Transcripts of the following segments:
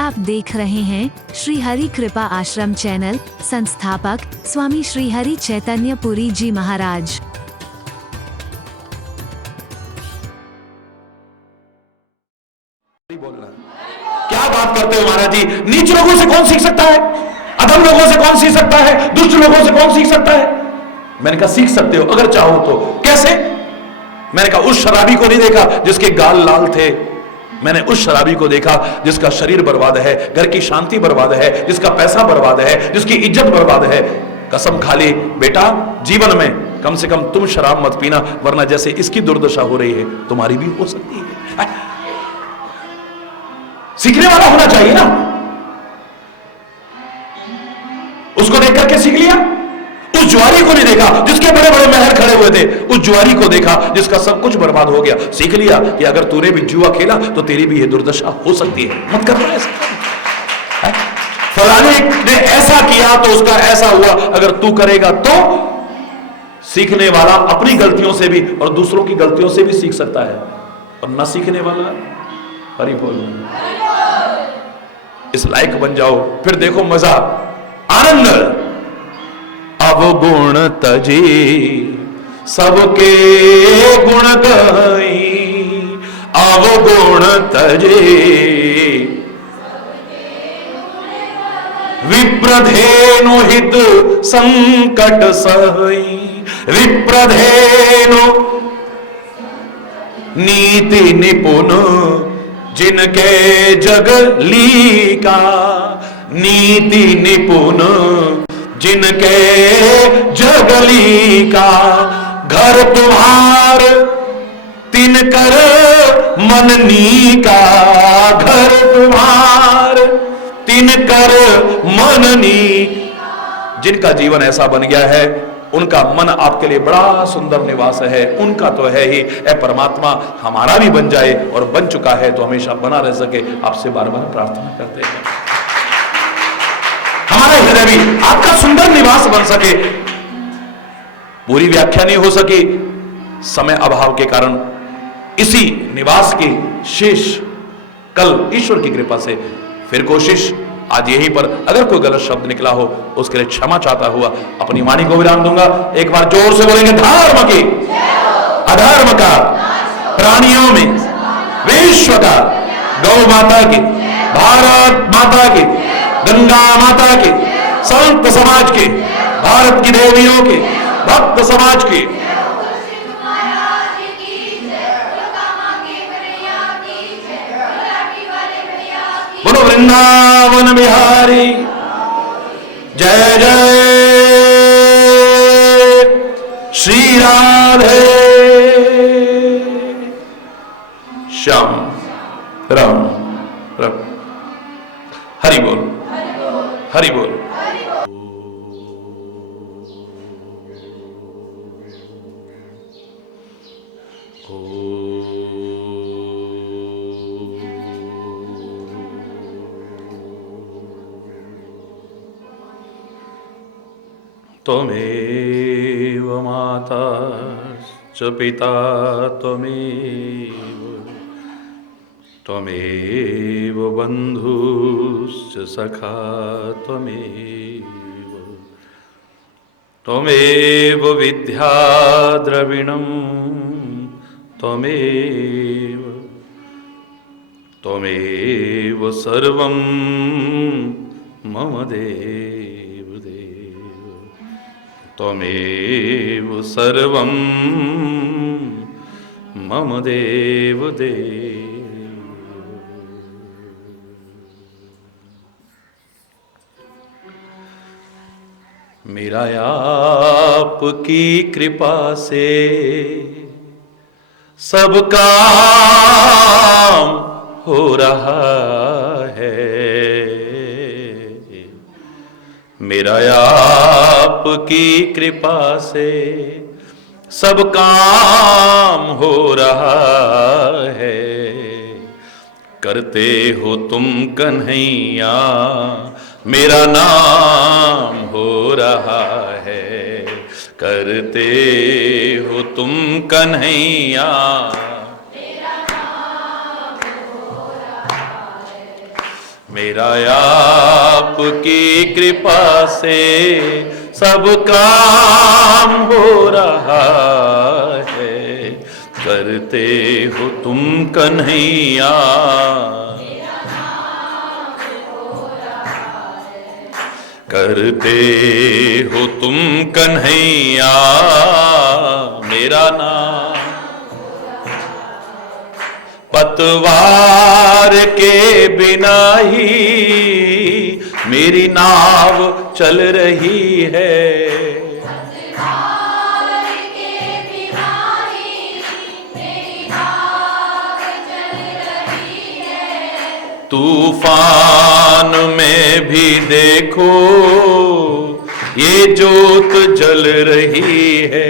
आप देख रहे हैं श्री हरि कृपा आश्रम चैनल। संस्थापक स्वामी श्री हरि चैतन्य पुरी जी महाराज। क्या बात करते हो महाराज जी? नीच लोगों से कौन सीख सकता है? अधम लोगों से कौन सीख सकता है? दुष्ट लोगों से कौन सीख सकता है? मैंने कहा सीख सकते हो अगर चाहो तो। कैसे? मैंने कहा उस शराबी को नहीं देखा जिसके गाल लाल थे, मैंने उस शराबी को देखा जिसका शरीर बर्बाद है, घर की शांति बर्बाद है, जिसका पैसा बर्बाद है, जिसकी इज्जत बर्बाद है। कसम खा ली बेटा, जीवन में कम से कम तुम शराब मत पीना, वरना जैसे इसकी दुर्दशा हो रही है तुम्हारी भी हो सकती है। सीखने वाला होना चाहिए ना। उसको देख करके सीख लिया। उस जुआरी को नहीं देखा जिसके बड़े बड़े महल खड़े हुए थे, उस जुआरी को देखा जिसका सब कुछ बर्बाद हो गया। सीख लिया कि अगर तूने भी जुआ खेला तो तेरी भी ये दुर्दशा हो सकती है, मत करना ऐसा। फलाने ने ऐसा किया तो उसका ऐसा हुआ, अगर तू करेगा तो। सीखने वाला अपनी गलतियों से भी और दूसरों की गलतियों से भी सीख सकता है, और न सीखने वाला हरि बोल। इस लायक बन जाओ, फिर देखो मजा, आनंद। अवगुण तजी सबके गुण गई, अवगुण तजी विप्रधेनु हित संकट सही, विप्रधेनु नीति निपुण जिनके जगली का, नीति निपुण जिनके जगली का। घर तुम्हार तिनकर मननी का, घर तुम्हार तिनकर मननी। जिनका जीवन ऐसा बन गया है, उनका मन आपके लिए बड़ा सुंदर निवास है, उनका तो है ही। ऐ परमात्मा हमारा भी बन जाए, और बन चुका है तो हमेशा बना रह सके, आपसे बार बार प्रार्थना करते हैं। हमारा हृदय भी आपका सुंदर निवास बन सके। पूरी व्याख्या नहीं हो सकी समय अभाव के कारण। इसी निवास की शेष कल ईश्वर की कृपा से फिर कोशिश। आज यहीं पर अगर कोई गलत शब्द निकला हो उसके लिए क्षमा चाहता हुआ अपनी वाणी को विराम दूंगा। एक बार जोर से बोलेंगे, धर्म की अधर्म का प्राणियों में, विश्व का, गौ माता की, भारत माता की, गंगा माता की, संत समाज की, भारत की देवियों की, भक्त समाज की। बोलो वृंदावन बिहारी जय जय श्री राधे श्याम राम राम। हरि बोल, हरि बोल। त्वमेव माता च पिता त्वमेव, त्वमेव बन्धुश्च सखा त्वमेव, त्वमेव विद्या द्रविणं त्वमेव, त्वमेव सर्वं मम देव देव, त्वमेव सर्वं मम देव देव। मेरा आपकी कृपा से सब काम हो रहा है, मेरा आपकी कृपा से सब काम हो रहा है। करते हो तुम कन्हैया मेरा नाम हो रहा है, करते हो तुम कन्हैया मेरा आपकी कृपा से सब काम हो रहा है, करते हो तुम कन्हैया, करते हो तुम कन्हैया मेरा नाम। पतवार के बिना ही मेरी नाव चल रही है, तूफान में भी देखो ये जोत जल रही है,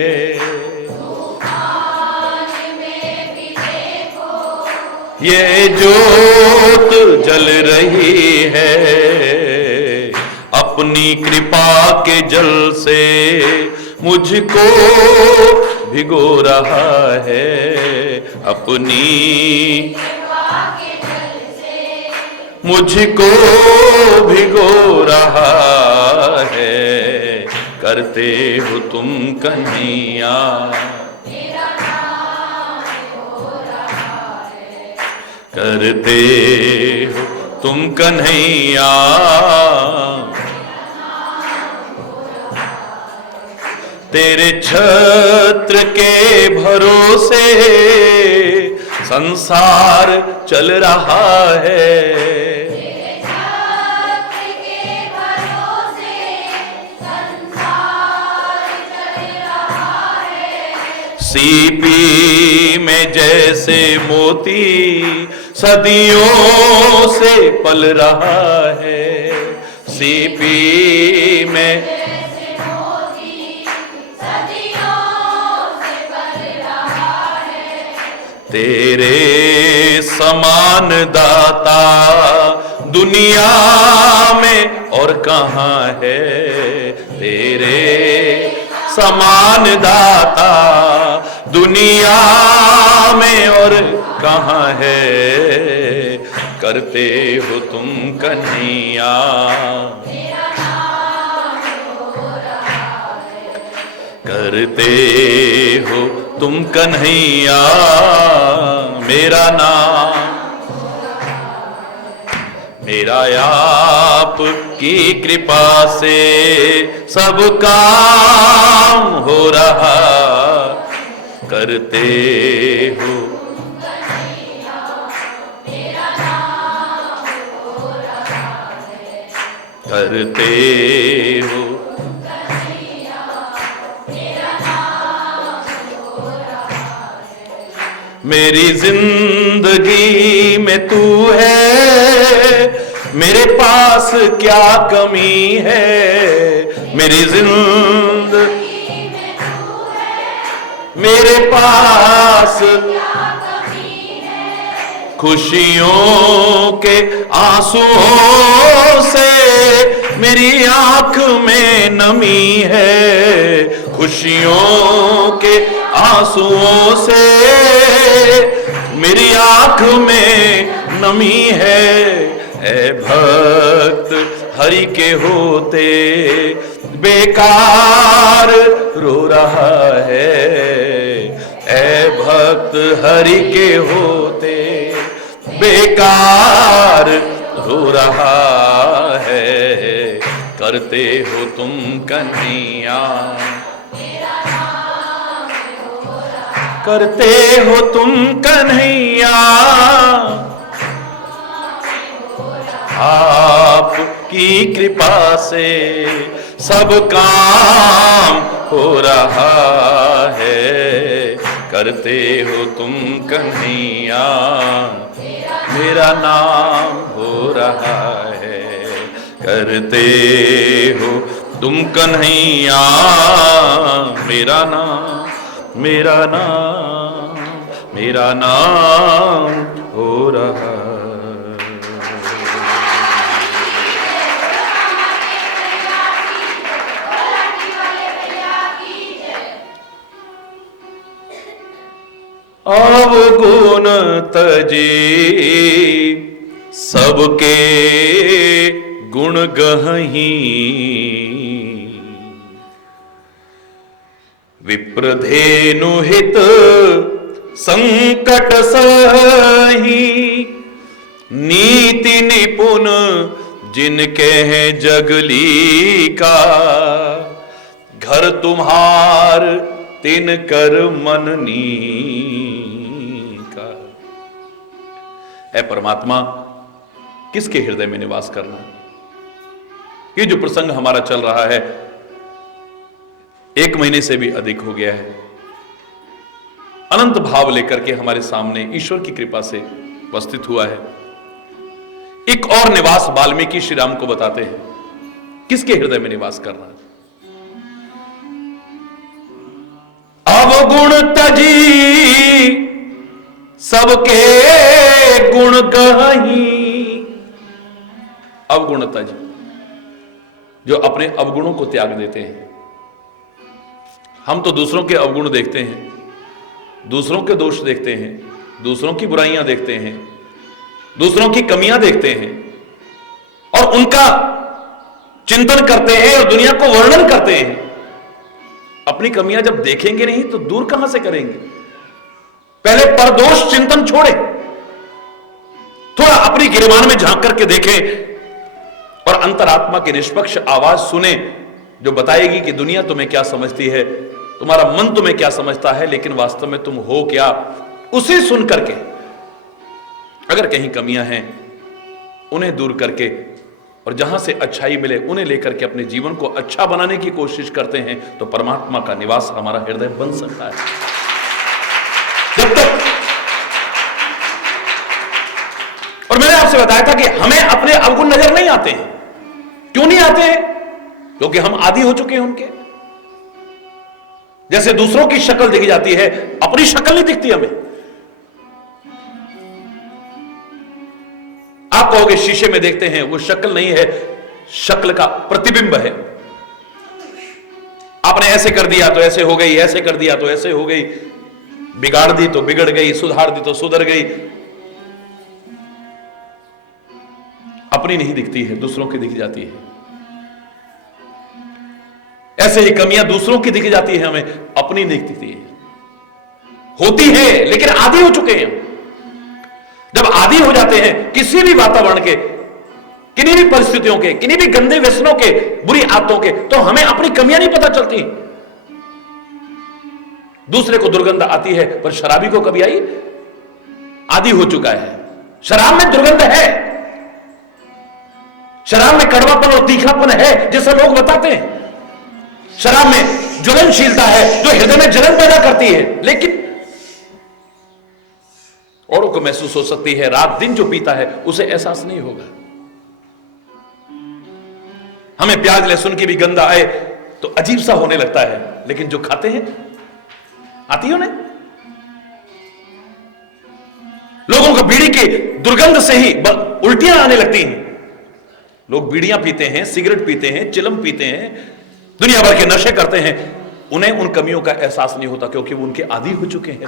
ये जोत जल रही है। अपनी कृपा के जल से मुझको भिगो रहा है, अपनी मुझको भिगो रहा है, करते हो तुम कन्हैया, करते हो तुम कन्हैया। तेरे छत्र के भरोसे संसार चल रहा है, सीपी में जैसे मोती सदियों से पल रहा है, सीपी में तेरे समान दाता दुनिया में और कहाँ है, तेरे समान दाता दुनिया में और कहाँ है, करते हो तुम कन्हैया, करते हो तुम कन्हैया मेरा नाम। मेरा आपकी कृपा से सब काम हो रहा, करते हो करते हो मेरी जिंदगी में तू है, मेरे पास क्या कमी है, मेरी जिंदगी में तू है, मेरे पास क्या कमी है, खुशियों के आंसुओं से मेरी आंख में नमी है, खुशियों के आंसुओं से मेरी आंख में नमी है। ऐ भक्त हरि के होते बेकार रो रहा है, ऐ भक्त हरि के होते बेकार रो रहा है, करते हो तुम कन्हैया, करते हो तुम कन्हैया, आपकी कृपा से सब काम हो रहा है, करते हो तुम कन्हैया मेरा नाम हो रहा है, करते हो तुम कन्हैया मेरा नाम, मेरा नाम, मेरा नाम हो रहा। अवगुण तजी सबके गुण गहहीं, विप्रधेनु हित संकट सही, नीति निपुण जिनके हैं जगली का, घर तुम्हार तिन कर मननी का। ऐ परमात्मा, किसके हृदय में निवास करना। ये जो प्रसंग हमारा चल रहा है 1 महीने से भी अधिक हो गया है, अनंत भाव लेकर के हमारे सामने ईश्वर की कृपा से उपस्थित हुआ है। एक और निवास वाल्मीकि श्री राम को बताते हैं, किसके हृदय में निवास करना है। अवगुण तजी सबके गुण कहीं, अवगुण तजी, जो अपने अवगुणों को त्याग देते हैं। हम तो दूसरों के अवगुण देखते हैं, दूसरों के दोष देखते हैं, दूसरों की बुराइयां देखते हैं, दूसरों की कमियां देखते हैं और उनका चिंतन करते हैं और दुनिया को वर्णन करते हैं। अपनी कमियां जब देखेंगे नहीं तो दूर कहां से करेंगे। पहले परदोष चिंतन छोड़े, थोड़ा अपनी गिरबान में झांक करके देखें और अंतरात्मा की निष्पक्ष आवाज सुने, जो बताएगी कि दुनिया तुम्हें क्या समझती है, तुम्हारा मन तुम्हें क्या समझता है, लेकिन वास्तव में तुम हो क्या। उसे सुन करके अगर कहीं कमियां हैं उन्हें दूर करके और जहां से अच्छाई मिले उन्हें लेकर के अपने जीवन को अच्छा बनाने की कोशिश करते हैं तो परमात्मा का निवास हमारा हृदय बन सकता है। जब तक, और मैंने आपसे बताया था कि हमें अपने अवगुण नजर नहीं आते हैं। क्यों नहीं आते हैं? क्योंकि हम आदी हो चुके हैं उनके। जैसे दूसरों की शक्ल दिख जाती है, अपनी शक्ल नहीं दिखती हमें। आप कहोगे शीशे में देखते हैं, वो शक्ल नहीं है, शक्ल का प्रतिबिंब है। आपने ऐसे कर दिया तो ऐसे हो गई, ऐसे कर दिया तो ऐसे हो गई, बिगाड़ दी तो बिगड़ गई, सुधार दी तो सुधर गई। अपनी नहीं दिखती है, दूसरों की दिख जाती है। ऐसे ही कमियां दूसरों की दिख जाती है, हमें अपनी नहीं दिखती है। होती है लेकिन आदी हो चुके हैं। जब आदी हो जाते हैं किसी भी वातावरण के, किन्हीं भी परिस्थितियों के, किन्हीं भी गंदे व्यसनों के, बुरी आदतों के, तो हमें अपनी कमियां नहीं पता चलती। दूसरे को दुर्गंध आती है, पर शराबी को कभी आई? आदी हो चुका है। शराब में दुर्गंध है, शराब में कड़वापन और तीखापन है, जैसे लोग बताते हैं। शराब में ज्वलनशीलता है जो हृदय में जलन पैदा करती है, लेकिन औरों को महसूस हो सकती है। रात दिन जो पीता है उसे एहसास नहीं होगा। हमें प्याज लहसुन की भी गंध आए तो अजीब सा होने लगता है, लेकिन जो खाते हैं आती हो नहीं। लोगों को बीड़ी की दुर्गंध से ही उल्टियां आने लगती हैं। लोग बीड़ियां पीते हैं, सिगरेट पीते हैं, चिलम पीते हैं, दुनिया भर के नशे करते हैं, उन्हें उन कमियों का एहसास नहीं होता क्योंकि वो उनके आदी हो चुके हैं।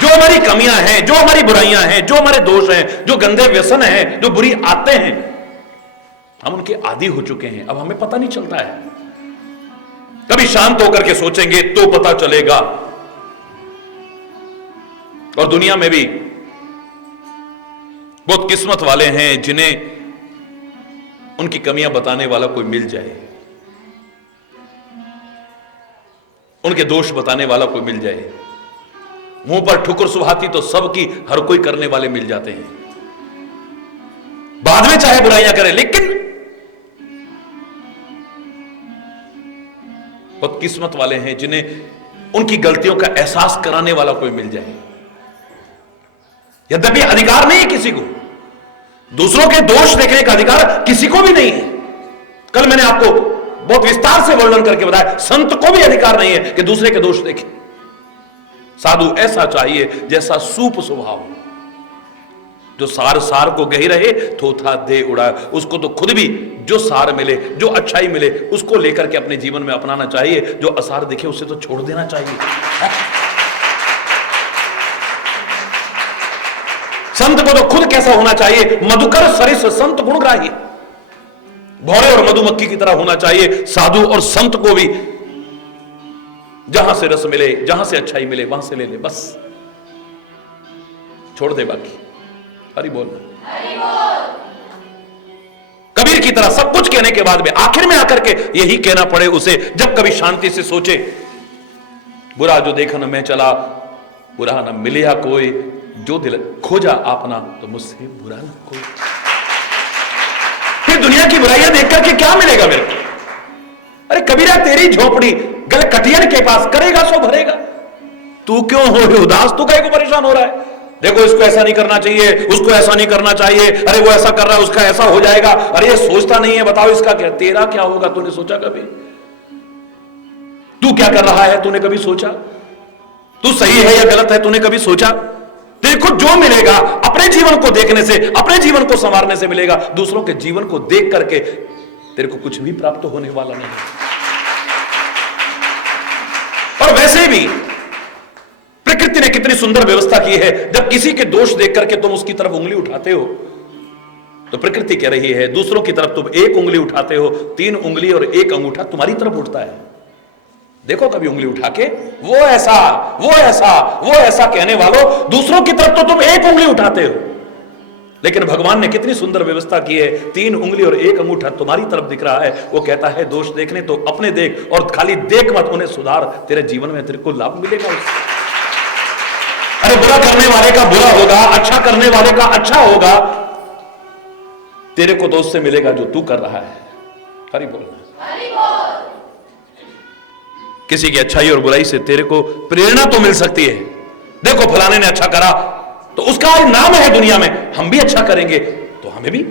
जो हमारी कमियां हैं, जो हमारी बुराइयां हैं, जो हमारे दोष हैं, जो गंदे व्यसन हैं, जो बुरी आदतें हैं, हम उनके आदी हो चुके हैं। अब हमें पता नहीं चलता है। कभी शांत होकर के सोचेंगे तो पता चलेगा। और दुनिया में भी बहुत किस्मत वाले हैं जिन्हें उनकी कमियां बताने वाला कोई मिल जाए, उनके दोष बताने वाला कोई मिल जाए। मुंह पर ठुकर सुहाती तो सबकी हर कोई करने वाले मिल जाते हैं। बाद में चाहे बुराइयां करें, लेकिन बहुत किस्मत वाले हैं जिन्हें उनकी गलतियों का एहसास कराने वाला कोई मिल जाए। यद्यपि अधिकार नहीं है किसी को, दूसरों के दोष देखने का अधिकार किसी को भी नहीं है। कल मैंने आपको बहुत विस्तार से वर्णन करके बताया, संत को भी अधिकार नहीं है कि दूसरे के दोष देखे। साधु ऐसा चाहिए जैसा सूप स्वभाव, जो सार सार को गही रहे, थोथा दे उड़ाए। उसको तो खुद भी जो सार मिले, जो अच्छाई मिले, उसको लेकर के अपने जीवन में अपनाना चाहिए। जो असार दिखे उसे तो छोड़ देना चाहिए। संत को तो खुद कैसा होना चाहिए? मधुकर सरिस संत गुणग्राही, भौरे और मधुमक्खी की तरह होना चाहिए साधु और संत को भी। जहां से रस मिले, जहां से अच्छाई मिले वहां से ले ले, बस छोड़ दे बाकी। हरि बोल। कबीर की तरह सब कुछ कहने के बाद में आखिर में आकर के यही कहना पड़े उसे, जब कभी शांति से सोचे, बुरा जो देखा न मैं चला, बुरा न मिलिया कोई, जो दिल खोजा आपना तो मुझसे बुरा न कोई। फिर दुनिया की बुराइयां देख करके क्या मिलेगा मेरे को? अरे कबीरा तेरी झोपड़ी गल कटियन के पास, करेगा सो भरेगा। तू क्यों हो उदास? तू कहीं को परेशान हो रहा है? देखो इसको ऐसा नहीं करना चाहिए, उसको ऐसा नहीं करना चाहिए, अरे वो ऐसा कर रहा है उसका ऐसा हो जाएगा, अरे ये सोचता नहीं है, बताओ इसका क्या? तेरा क्या होगा तूने सोचा कभी? तू क्या कर रहा है तूने कभी सोचा? तू सही है या गलत है तूने कभी सोचा? देखो जो मिलेगा अपने जीवन को देखने से, अपने जीवन को संवारने से मिलेगा। दूसरों के जीवन को देख करके तेरे को कुछ भी प्राप्त होने वाला नहीं। और वैसे भी प्रकृति ने कितनी सुंदर व्यवस्था की है, जब किसी के दोष देख करके तुम उसकी तरफ उंगली उठाते हो तो प्रकृति कह रही है दूसरों की तरफ तुम एक उंगली उठाते हो, 3 उंगली और 1 अंगूठा तुम्हारी तरफ उठता है। देखो कभी उंगली उठा के, वो ऐसा वो ऐसा वो ऐसा कहने वालों, दूसरों की तरफ तो तुम 1 उंगली उठाते हो, लेकिन भगवान ने कितनी सुंदर व्यवस्था की है, 3 उंगली और 1 अंगूठा तुम्हारी तरफ दिख रहा है। वो कहता है दोष देखने तो अपने देख, और खाली देख मत, उन्हें सुधार, तेरे जीवन में तेरे को लाभ मिलेगा उससे। अरे बुरा करने वाले का बुरा होगा, अच्छा करने वाले का अच्छा होगा, तेरे को तो उससे मिलेगा जो तू कर रहा है। हरि बोल। किसी की अच्छाई और बुराई से तेरे को प्रेरणा तो मिल सकती है। देखो फलाने ने अच्छा करा तो उसका नाम है दुनिया में, हम भी अच्छा करेंगे तो हमें भी,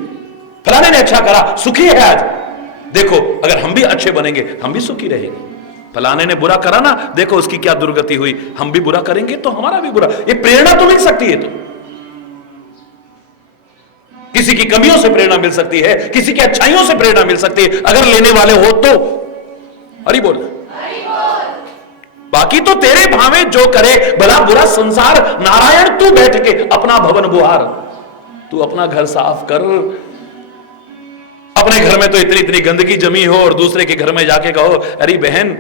फलाने ने अच्छा करा सुखी है आज, देखो अगर हम भी अच्छे बनेंगे हम भी सुखी रहेंगे। फलाने ने बुरा करा ना, देखो उसकी क्या दुर्गति हुई, हम भी बुरा करेंगे तो हमारा भी बुरा। ये प्रेरणा तो मिल सकती है। तो किसी की कमियों से प्रेरणा मिल सकती है, किसी की अच्छाइयों से प्रेरणा मिल सकती है, अगर लेने वाले हो तो। हरि बोल। बाकी तो तेरे भावे जो करे, भला बुरा संसार, नारायण तू बैठ के अपना भवन बुहार। तू अपना घर साफ कर। अपने घर में तो इतनी इतनी गंदगी जमी हो और दूसरे के घर में जाके कहो अरे बहन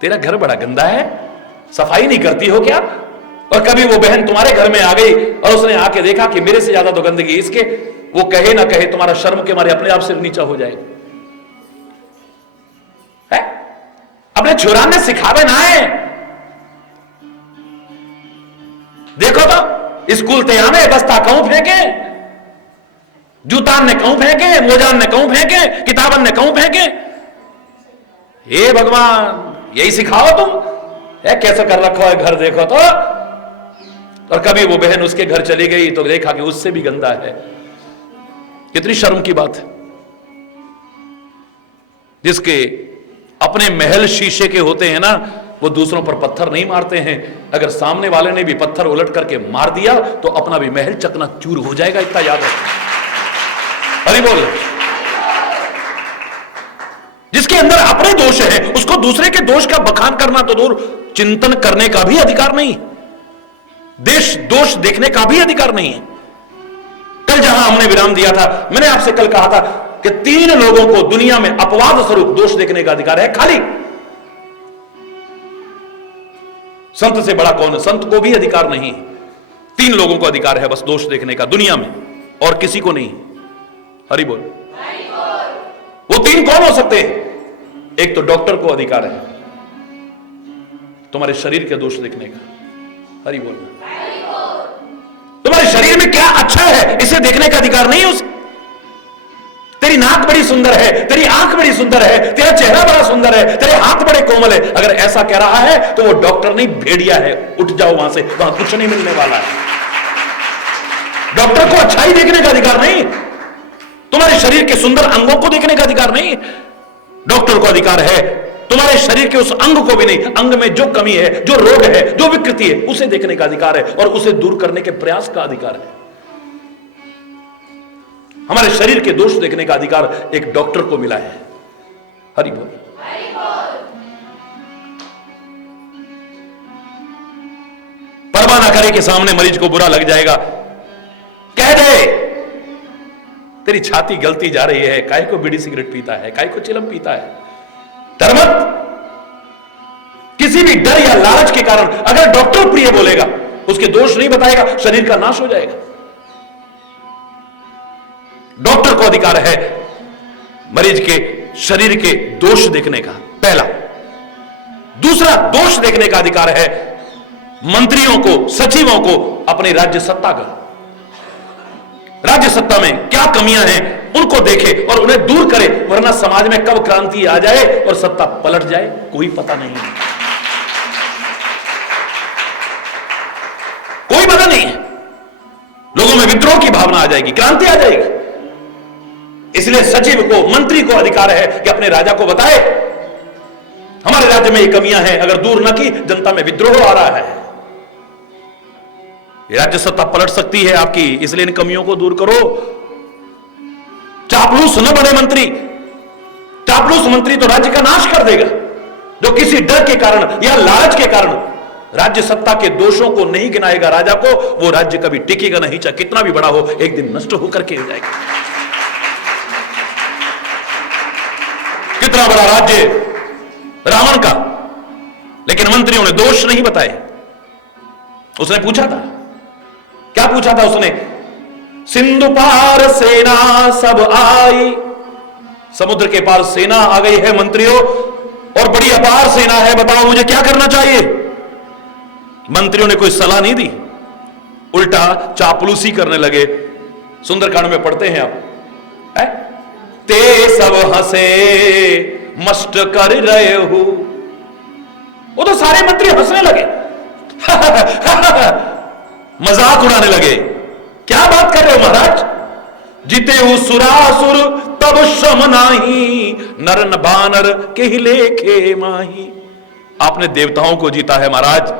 तेरा घर बड़ा गंदा है, सफाई नहीं करती हो क्या? और कभी वो बहन तुम्हारे घर में आ गई और उसने आके देखा कि मेरे से ज्यादा तो गंदगी इसके, वो कहे ना कहे तुम्हारा शर्म के मारे अपने आप सिर नीचा हो जाए। अपने छुराने सिखावे ना है। देखो तो स्कूल ते आवे बस्ता कहूं फेंके, जूतान ने कहूं फेंके, मोजान ने कहूं फेंके, किताबन ने कहूं फेंके। हे भगवान यही सिखाओ तुम? कैसा कर रखा है घर देखो तो। और कभी वो बहन उसके घर चली गई तो देखा कि उससे भी गंदा है। कितनी शर्म की बात है। जिसके अपने महल शीशे के होते हैं ना, वो दूसरों पर पत्थर नहीं मारते हैं। अगर सामने वाले ने भी पत्थर उलट करके मार दिया तो अपना भी महल चकनाचूर हो जाएगा, इतना याद रखना। हरि बोल। जिसके अंदर अपने दोष है उसको दूसरे के दोष का बखान करना तो दूर, चिंतन करने का भी अधिकार नहीं, देश दोष देखने का भी अधिकार नहीं है। कल जहां हमने विराम दिया था, मैंने आपसे कल कहा था कि 3 लोगों को दुनिया में अपवाद स्वरूप दोष देखने का अधिकार है, खाली संत से बड़ा कौन है? संत को भी अधिकार नहीं है। 3 लोगों को अधिकार है बस दोष देखने का दुनिया में, और किसी को नहीं। हरि बोल। वो 3 कौन हो सकते हैं? एक तो डॉक्टर को अधिकार है तुम्हारे शरीर के दोष देखने का। हरि बोल। तुम्हारे शरीर में क्या अच्छा है इसे देखने का अधिकार नहीं उस। तेरी नाक बड़ी सुंदर है, तेरी आंख बड़ी सुंदर है, तेरा चेहरा बड़ा सुंदर है, तेरे हाथ बड़े कोमल है, अगर ऐसा कह रहा है तो वो डॉक्टर नहीं भेड़िया है। उठ जाओ वहां से, वहां कुछ नहीं मिलने वाला है। डॉक्टर को अच्छाई देखने का अधिकार नहीं, तुम्हारे शरीर के सुंदर अंगों को देखने का अधिकार नहीं। डॉक्टर को अधिकार है तुम्हारे शरीर के उस अंग को भी नहीं, अंग में जो कमी है, जो रोग है, जो विकृति है, उसे देखने का अधिकार है और उसे दूर करने के प्रयास का अधिकार है। हमारे शरीर के दोष देखने का अधिकार एक डॉक्टर को मिला है। हरि बोल। परवाह ना करे कि सामने मरीज को बुरा लग जाएगा, कह दे तेरी छाती गलती जा रही है, काहे को बीड़ी सिगरेट पीता है, काहे को चिलम पीता है। डर मत। किसी भी डर या लालच के कारण अगर डॉक्टर प्रिय बोलेगा, उसके दोष नहीं बताएगा, शरीर का नाश हो जाएगा। डॉक्टर को अधिकार है मरीज के शरीर के दोष देखने का, पहला। दूसरा दोष देखने का अधिकार है मंत्रियों को, सचिवों को अपनी राज्य सत्ता का। राज्य सत्ता में क्या कमियां हैं उनको देखे और उन्हें दूर करे, वरना समाज में कब क्रांति आ जाए और सत्ता पलट जाए कोई पता नहीं है, कोई पता नहीं है। लोगों में विद्रोह की भावना आ जाएगी, क्रांति आ जाएगी। इसलिए सचिव को, मंत्री को अधिकार है कि अपने राजा को बताए हमारे राज्य में ये कमियां हैं, अगर दूर न की जनता में विद्रोह आ रहा है, राज्य सत्ता पलट सकती है आपकी, इसलिए इन कमियों को दूर करो। चापलूस न बने मंत्री। चापलूस मंत्री तो राज्य का नाश कर देगा। जो किसी डर के कारण या लालच के कारण राज्य सत्ता के दोषों को नहीं गिनाएगा राजा को, वो राज्य कभी टिकेगा नहीं, चाहे कितना भी बड़ा हो, एक दिन नष्ट होकर के हो जाएगा। कितना बड़ा राज्य रावण का, लेकिन मंत्रियों ने दोष नहीं बताए। उसने पूछा था, क्या पूछा था उसने? सिंधु पार सेना सब आई, समुद्र के पार सेना आ गई है मंत्रियों, और बड़ी अपार सेना है, बताओ मुझे क्या करना चाहिए? मंत्रियों ने कोई सलाह नहीं दी, उल्टा चापलूसी करने लगे। सुंदरकांड में पढ़ते हैं आप, ते सब हंसे मस्त कर रहे हो। वो तो सारे मंत्री हंसने लगे मजाक उड़ाने लगे। क्या बात कर रहे हो महाराज? जीते हु सुरासुर तब श्रम नाही, नर न बानर के ही लेखे माही। आपने देवताओं को जीता है महाराज,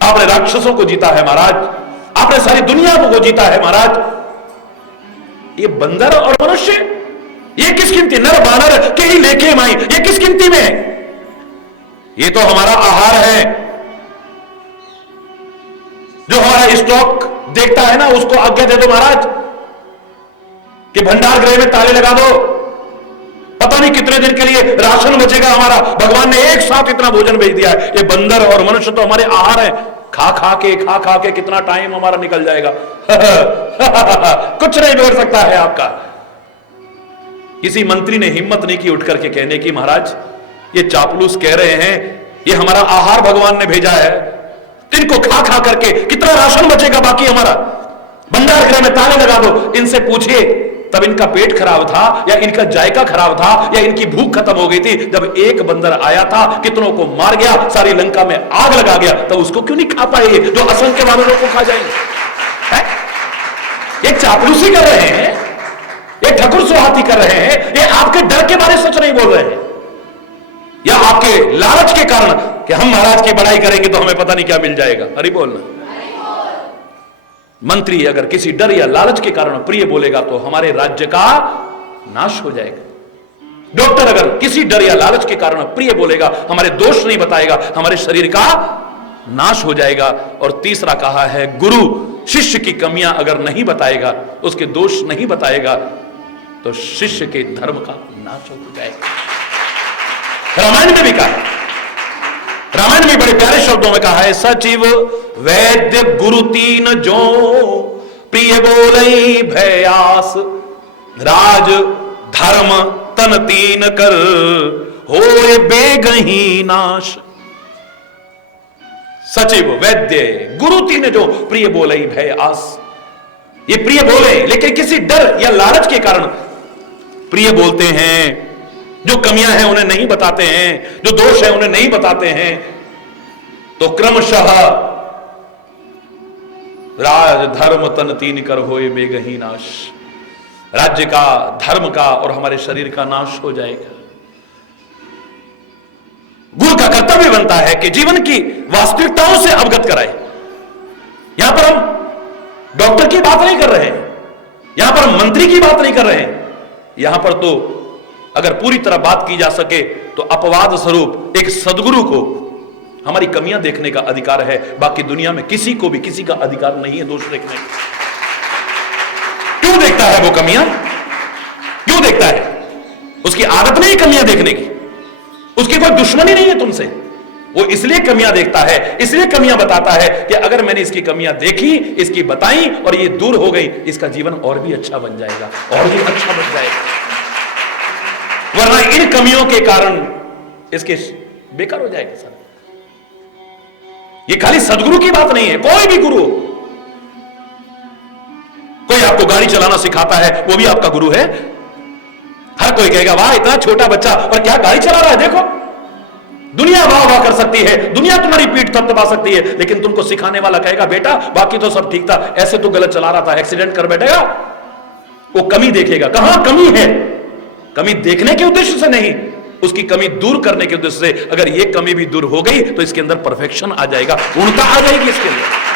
आपने राक्षसों को जीता है महाराज, आपने सारी दुनिया को जीता है महाराज। ये बंदर और मनुष्य, ये किस गिनती? नर बानर के ही लेखे माही, ये किस गिनती में है? ये तो हमारा आहार है। जो हमारा स्टॉक देखता है ना, उसको आज्ञा दे दो महाराज कि भंडार गृह में ताले लगा दो, पता नहीं कितने दिन के लिए राशन बचेगा हमारा। भगवान ने एक साथ इतना भोजन भेज दिया है। ये बंदर और मनुष्य तो हमारे आहार है। खा खा के कितना टाइम हमारा निकल जाएगा कुछ नहीं बिगड़ सकता है आपका। किसी मंत्री ने हिम्मत नहीं की उठ करके कहने की, महाराज ये चापलूस कह रहे हैं, ये हमारा आहार भगवान ने भेजा है, इनको खा करके कितना राशन बचेगा बाकी हमारा, भंडार गृह में ताले लगा दो। इनसे पूछिए तब इनका पेट खराब था या इनका जायका खराब था या इनकी भूख खत्म हो गई थी? जब एक बंदर आया था, कितनों को मार गया, सारी लंका में आग लगा गया, तो उसको क्यों नहीं खा पाए जो असंख्य वानरों को खा जाएंगे? ये चापलूसी कर रहे हैं, ये ठकुर सुहाती कर रहे हैं, ये आपके डर के बारे सच नहीं बोल रहे हैं, या आपके लालच के कारण कि हम महाराज की बड़ाई करेंगे तो हमें पता नहीं क्या मिल जाएगा। अरे बोलना। मंत्री अगर किसी डर या लालच के कारण प्रिय बोलेगा तो हमारे राज्य का नाश हो जाएगा। डॉक्टर अगर किसी डर या लालच के कारण प्रिय बोलेगा, हमारे दोष नहीं बताएगा, हमारे शरीर का नाश हो जाएगा। और तीसरा कहा है, गुरु शिष्य की कमियां अगर नहीं बताएगा, उसके दोष नहीं बताएगा, तो शिष्य के धर्म का नाश हो जाएगा। रामायण में भी कहा, रामायण में बड़े प्यारे शब्दों में कहा है, सचिव वैद्य गुरु तीन जो प्रिय बोलई भयास, राज धर्म तन तीन कर होए बेगही नाश। सचिव वैद्य गुरु तीन जो प्रिय बोलई भयास, ये प्रिय बोले लेकिन किसी डर या लालच के कारण प्रिय बोलते हैं, जो कमियां हैं उन्हें नहीं बताते हैं, जो दोष है उन्हें नहीं बताते हैं, तो क्रमशः राज धर्म तन तीन कर होए बेगही नाश। राज्य का, धर्म का और हमारे शरीर का नाश हो जाएगा। गुरु का कर्तव्य बनता है कि जीवन की वास्तविकताओं से अवगत कराए। यहां पर हम डॉक्टर की बात नहीं कर रहे हैं, यहां पर हम मंत्री की बात नहीं कर रहे हैं, यहां पर तो अगर पूरी तरह बात की जा सके तो अपवाद स्वरूप एक सदगुरु को हमारी कमियां देखने का अधिकार है। बाकी दुनिया में किसी को भी किसी का अधिकार नहीं है दोष देखने का। है वो कमियां? क्यों देखता है? उसकी आदत नहीं कमियां देखने की, उसकी कोई दुश्मनी नहीं है तुमसे, वो इसलिए कमियां देखता है, इसलिए कमियां बताता है कि अगर मैंने इसकी कमियां देखी, इसकी बताई और ये दूर हो गई, इसका जीवन और भी अच्छा बन जाएगा, और भी अच्छा बन जाएगा। वरना इन कमियों के कारण इसके बेकार हो जाएगा सर। ये खाली सदगुरु की बात नहीं है, कोई भी गुरु, कोई आपको गाड़ी चलाना सिखाता है वो भी आपका गुरु है। हर कोई कहेगा वाह इतना छोटा बच्चा और क्या गाड़ी चला रहा है, देखो। दुनिया वाह वाह कर सकती है, दुनिया तुम्हारी पीठ थपथपा सकती है, लेकिन तुमको सिखाने वाला कहेगा बेटा बाकी तो सब ठीक था, ऐसे तो गलत चला रहा था, एक्सीडेंट कर बैठेगा। वो कमी देखेगा, कहां कमी है, कमी देखने के उद्देश्य से नहीं, उसकी कमी दूर करने के उद्देश्य से। अगर ये कमी भी दूर हो गई तो इसके अंदर परफेक्शन आ जाएगा, पूर्णता आ जाएगी इसके अंदर।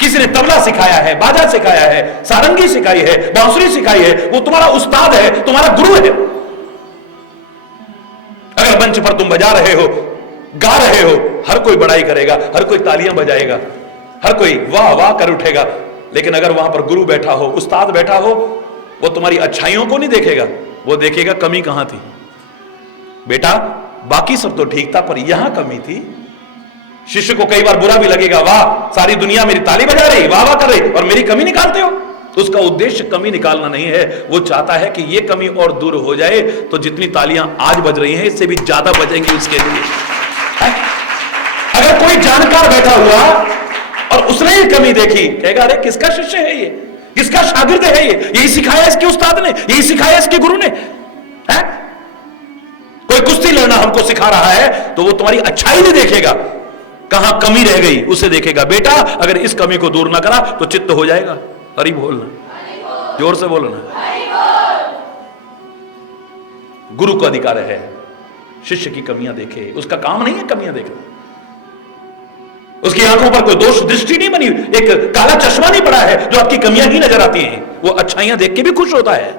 किसी ने तबला सिखाया है, बाजा सिखाया है, सारंगी सिखाई है, बांसुरी सिखाई है, वो तुम्हारा उस्ताद है, तुम्हारा गुरु है। अगर मंच पर तुम बजा रहे हो, गा रहे हो, हर कोई बड़ाई करेगा, हर कोई तालियां बजाएगा, हर कोई वाह वाह कर उठेगा, लेकिन अगर वहां पर गुरु बैठा हो, उस्ताद बैठा हो, वो तुम्हारी अच्छाइयों को नहीं देखेगा, वो देखेगा कमी कहां थी। बेटा बाकी सब तो ठीक था पर यहां कमी थी। शिष्य को कई बार बुरा भी लगेगा, वाह सारी दुनिया मेरी ताली बजा रही, वाह वाह कर रही और मेरी कमी निकालते हो। तो उसका उद्देश्य कमी निकालना नहीं है, वो चाहता है कि ये कमी और दूर हो जाए तो जितनी तालियां आज बज रही हैं इससे भी ज्यादा बजेंगी उसके लिए। अगर कोई जानकार बैठा हुआ और उसने ये कमी देखी, कहेगा अरे किसका शिष्य है ये, किसका शागिर्द है ये, यही सिखाया इसके उस्ताद ने, यही सिखाया इसके गुरु ने। कोई कुश्ती लड़ना हमको सिखा रहा है तो वो तुम्हारी अच्छाई नहीं देखेगा, कहां कमी रह गई उसे देखेगा। बेटा अगर इस कमी को दूर ना करा तो चित्त हो जाएगा। हरि बोलना, जोर से बोलना। गुरु को अधिकार है शिष्य की कमियां देखे, उसका काम नहीं है कमियां देखना। उसकी आंखों पर कोई दोष दृष्टि नहीं बनी, एक काला चश्मा नहीं पड़ा है जो आपकी कमियां ही नजर आती हैं, वो अच्छाइयां देख के भी खुश होता है।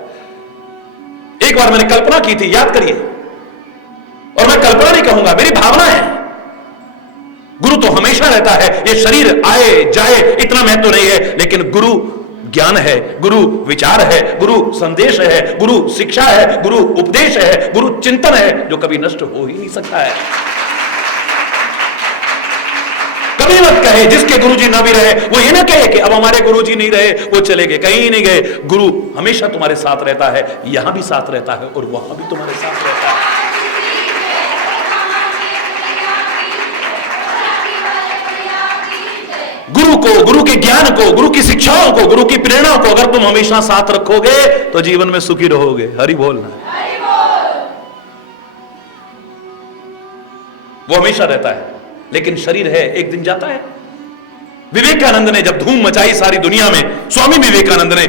एक बार मैंने कल्पना की थी, याद करिए, और मैं कल्पना नहीं कहूंगा, मेरी भावना है। गुरु तो हमेशा रहता है, ये शरीर आए जाए इतना महत्व नहीं है, लेकिन गुरु ज्ञान है, गुरु विचार है, गुरु संदेश है, गुरु शिक्षा है, गुरु उपदेश है, गुरु चिंतन है, जो कभी नष्ट हो ही नहीं सकता है। कभी मत कहे जिसके गुरुजी ना भी रहे वो ये ना कहे कि अब हमारे गुरुजी नहीं रहे, वो चले गए, कहीं नहीं गए। गुरु हमेशा तुम्हारे साथ रहता है, यहां भी साथ रहता है और वहां भी तुम्हारे साथ रहता है। गुरु को, गुरु के ज्ञान को, गुरु की शिक्षाओं को, गुरु की प्रेरणा को अगर तुम हमेशा साथ रखोगे तो जीवन में सुखी रहोगे। हरि बोलना। वो हमेशा रहता है, लेकिन शरीर है, एक दिन जाता है। विवेकानंद ने जब धूम मचाई सारी दुनिया में, स्वामी विवेकानंद ने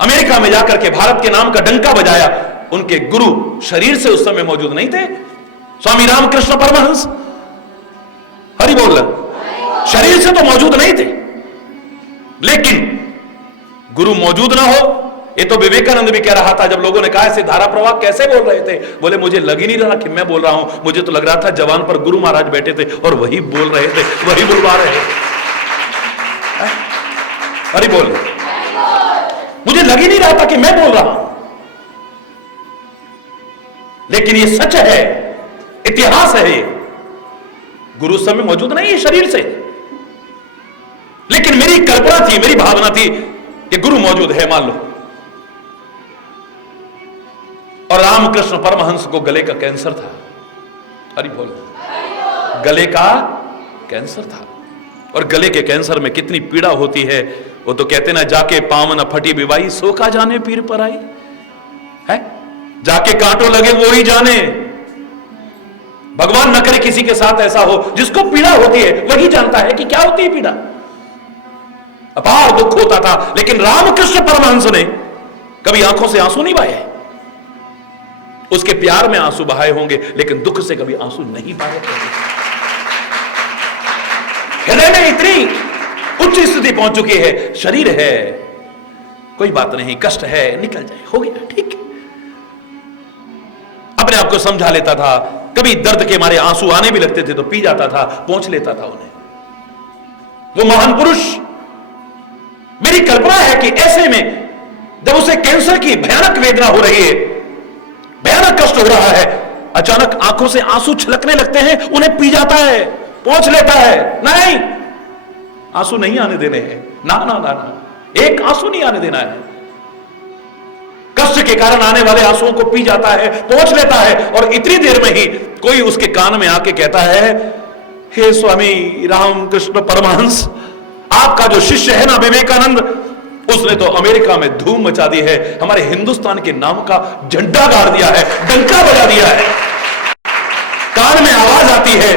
अमेरिका में जाकर के भारत के नाम का डंका बजाया, उनके गुरु शरीर से उस समय मौजूद नहीं थे। स्वामी रामकृष्ण परमहंस, हरि बोल, शरीर से तो मौजूद नहीं थे, लेकिन गुरु मौजूद ना हो, ये तो विवेकानंद भी कह रहा था जब लोगों ने कहा ऐसे धारा प्रवाह कैसे बोल रहे थे, बोले मुझे लग ही नहीं रहा कि मैं बोल रहा हूं, मुझे तो लग रहा था जवान पर गुरु महाराज बैठे थे और वही बोल रहे थे, वही बुलवा रहे थे। अरे बोल, मुझे लग ही नहीं रहा था कि मैं बोल रहा हूं, लेकिन ये सच है, इतिहास है ये। गुरु समय मौजूद नहीं है शरीर से, लेकिन मेरी कल्पना थी, मेरी भावना थी कि गुरु मौजूद है, मान लो। और रामकृष्ण परमहंस को गले का कैंसर था। हरि बोल, गले का कैंसर था, और गले के कैंसर में कितनी पीड़ा होती है। वो तो कहते ना, जाके पावन फटी बिवाई सो का जाने पीर पर आई है, जाके कांटों लगे वो ही जाने। भगवान न करे किसी के साथ ऐसा हो, जिसको पीड़ा होती है वही जानता है कि क्या होती है पीड़ा। अपार दुख होता था, लेकिन रामकृष्ण परमहंस ने कभी आंखों से आंसू नहीं बहाए। उसके प्यार में आंसू बहाए होंगे, लेकिन दुख से कभी आंसू नहीं बहाए। हृदय में इतनी उच्च स्थिति पहुंच चुकी है, शरीर है, कोई बात नहीं, कष्ट है, निकल जाए, हो गया, ठीक है। अपने आप को समझा लेता था। कभी दर्द के मारे आंसू आने भी लगते थे तो पी जाता था, पहुंच लेता था उन्हें। वो महान पुरुष, मेरी कल्पना है कि ऐसे में जब उसे कैंसर की भयानक वेदना हो रही है, भयानक कष्ट हो रहा है, अचानक आंखों से आंसू छलकने लगते हैं, उन्हें पी जाता है, पहुंच लेता है। नहीं, आंसू नहीं आने देने हैं, ना ना ना ना, एक आंसू नहीं आने देना है। कष्ट के कारण आने वाले आंसुओं को पी जाता है, पहुंच लेता है, और इतनी देर में ही कोई उसके कान में आके कहता है, हे स्वामी रामकृष्ण परमहंस, आपका जो शिष्य है ना विवेकानंद, उसने तो अमेरिका में धूम मचा दी है, हमारे हिंदुस्तान के नाम का झंडा गाड़ दिया है, डंका बजा दिया है। कान में आवाज आती है,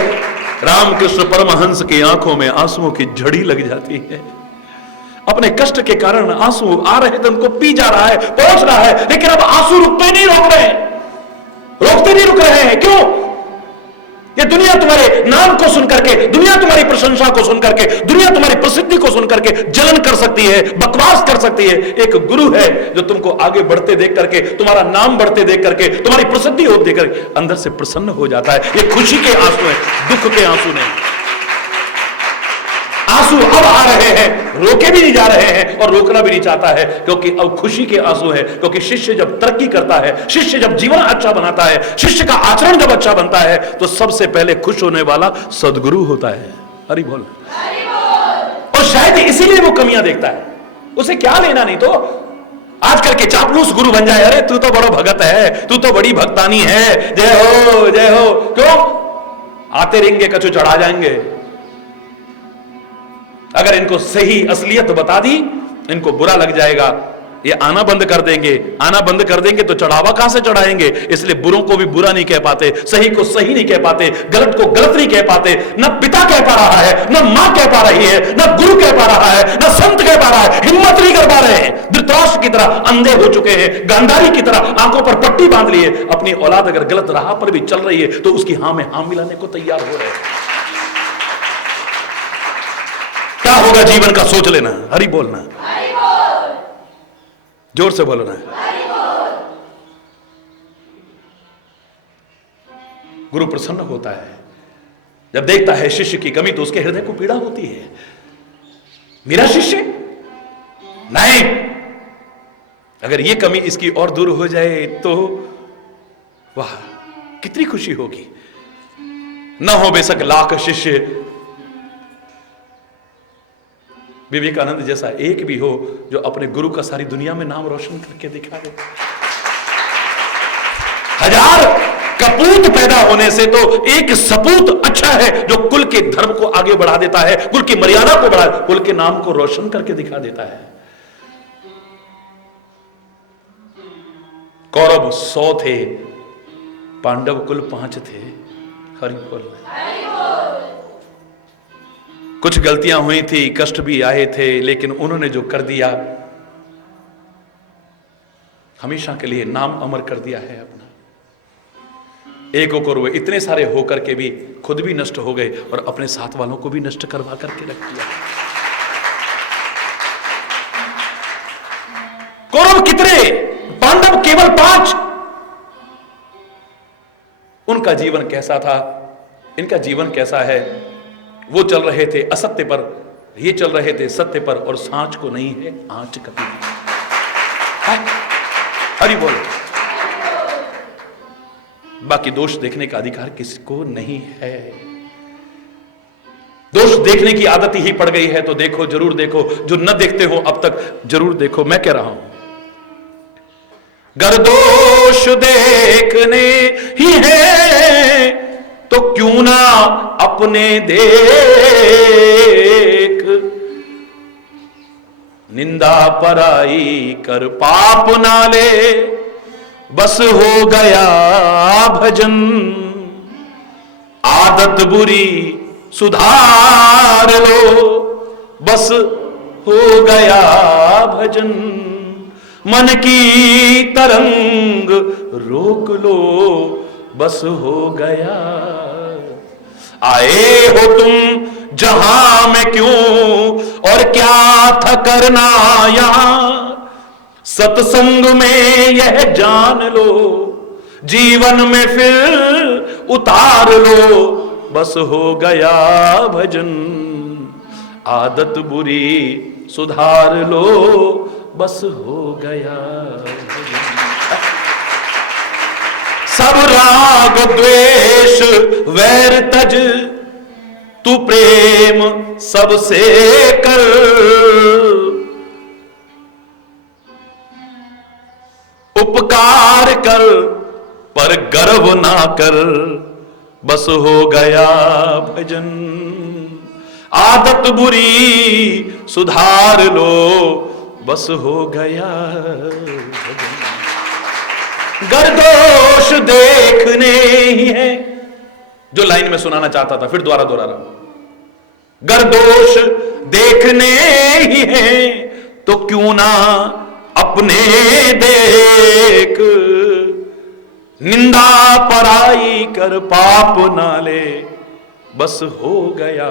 रामकृष्ण परमहंस की आंखों में आंसुओं की झड़ी लग जाती है। अपने कष्ट के कारण आंसू आ रहे थे, उनको पी जा रहा है, पहुंच रहा है, लेकिन अब आंसू रुकते नहीं रुक रहे हैं। क्यों? ये दुनिया तुम्हारे नाम को सुन करके, दुनिया तुम्हारी प्रशंसा को सुन करके, दुनिया तुम्हारी प्रसिद्धि को सुन करके जलन कर सकती है, बकवास कर सकती है। एक गुरु है जो तुमको आगे बढ़ते देख करके, तुम्हारा नाम बढ़ते देख करके, तुम्हारी प्रसिद्धि होते देख करके अंदर से प्रसन्न हो जाता है। ये खुशी के आंसू है, दुख के आंसू नहीं। आंसू अब आ रहे हैं, रोके भी नहीं जा रहे हैं और रोकना भी नहीं चाहता है, क्योंकि अब खुशी के आंसू है। क्योंकि शिष्य जब तरक्की करता है, शिष्य जब जीवन अच्छा बनाता है, शिष्य का आचरण जब अच्छा बनता है, तो सबसे पहले खुश होने वाला सदगुरु होता है। हरि बोल। और शायद इसीलिए वो कमियां देखता है, उसे क्या लेना। नहीं तो आजकल के चापलूस गुरु बन जाए, अरे तू तो बड़ा भगत है, तू तो बड़ी भक्तानी है, जय हो जय हो। क्यों? आते रहेंगे, कछु चढ़ा जाएंगे। अगर इनको सही असलियत बता दी, इनको बुरा लग जाएगा, ये आना बंद कर देंगे। आना बंद कर देंगे तो चढ़ावा कहां से चढ़ाएंगे? इसलिए बुरों को भी बुरा नहीं कह पाते, सही को सही नहीं कह पाते, गलत को गलत नहीं कह पाते। न पिता कह पा रहा है, न मां कह पा रही है, न गुरु कह पा रहा है, न संत कह पा रहा है, हिम्मत नहीं कर पा रहे हैं। धृतराष्ट्र की तरह अंधे हो चुके हैं, गांधारी की तरह आंखों पर पट्टी बांध लिए। अपनी औलाद अगर गलत राह पर भी चल रही है तो उसकी हां में हां मिलाने को तैयार हो रहे हैं। क्या होगा जीवन का सोच लेना। हरि बोलना, जोर से बोलना। गुरु प्रसन्न होता है जब देखता है शिष्य की कमी, तो उसके हृदय को पीड़ा होती है। मेरा शिष्य नहीं, अगर ये कमी इसकी और दूर हो जाए तो वाह कितनी खुशी होगी। न हो बेशक लाख शिष्य, विवेकानंद जैसा एक भी हो जो अपने गुरु का सारी दुनिया में नाम रोशन करके दिखा दे। हजार कपूत पैदा होने से तो एक सपूत अच्छा है जो कुल के धर्म को आगे बढ़ा देता है, कुल की मर्यादा को बढ़ा, कुल के नाम को रोशन करके दिखा देता है। कौरव 100 थे, पांडव कुल 5 थे। हरि बोल। कुछ गलतियां हुई थी, कष्ट भी आए थे, लेकिन उन्होंने जो कर दिया हमेशा के लिए नाम अमर कर दिया है अपना। एक और वे इतने सारे होकर के भी खुद भी नष्ट हो गए और अपने साथ वालों को भी नष्ट करवा करके रख दिया। कौरव कितने, पांडव केवल 5। उनका जीवन कैसा था, इनका जीवन कैसा है? वो चल रहे थे असत्य पर, ये चल रहे थे सत्य पर, और सांच को नहीं है आंच कभी। हरि बोल। बाकी दोष देखने का अधिकार किसको नहीं है। दोष देखने की आदत ही पड़ गई है तो देखो, जरूर देखो। जो न देखते हो अब तक जरूर देखो। मैं कह रहा हूं, गर दोष देखने ही है तो क्यों ना अपने देख, निंदा पराई कर पाप नाले, बस हो गया भजन, आदत बुरी सुधार लो, बस हो गया भजन, मन की तरंग रोक लो, बस हो गया। आए हो तुम जहां में क्यों और क्या था करना यहां, सत्संग में यह जान लो, जीवन में फिर उतार लो, बस हो गया भजन, आदत बुरी सुधार लो बस हो गया। सब राग द्वेष वैर तज, तू प्रेम सबसे कर। उपकार कर पर गर्व ना कर, बस हो गया भजन। आदत बुरी सुधार लो बस हो गया भजन। गर दोष देखने ही है, जो लाइन में सुनाना चाहता था फिर दोबारा दोहरा रहा हूं। गर दोष देखने ही है तो क्यों ना अपने देख, निंदा पराई कर पाप ना ले बस हो गया।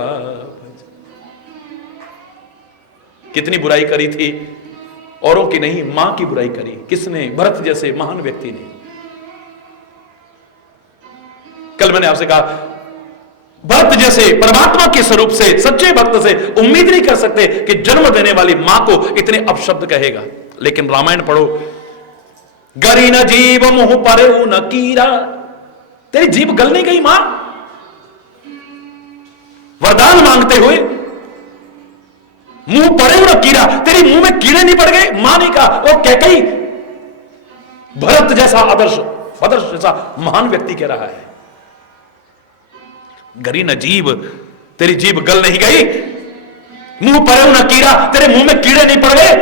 कितनी बुराई करी थी, औरों की नहीं, मां की बुराई करी। किसने? भरत जैसे महान व्यक्ति ने। कल मैंने आपसे कहा, भक्त जैसे परमात्मा के स्वरूप से, सच्चे भक्त से उम्मीद नहीं कर सकते कि जन्म देने वाली मां को इतने अपशब्द कहेगा। लेकिन रामायण पढ़ो, गरी न जीव मुंह पर न कीरा, तेरी जीभ गल नहीं गई मां? वरदान मांगते हुए मुंह पड़े न कीड़ा, तेरी मुंह में कीड़े नहीं पड़ गए? मां ने कहा, वो कैकेयी भरत जैसा आदर्श जैसा महान व्यक्ति कह रहा है, गरी न जीव, तेरी जीभ गल नहीं गई? मुंह पड़े न कीड़ा, तेरे मुंह में कीड़े नहीं पड़ गए?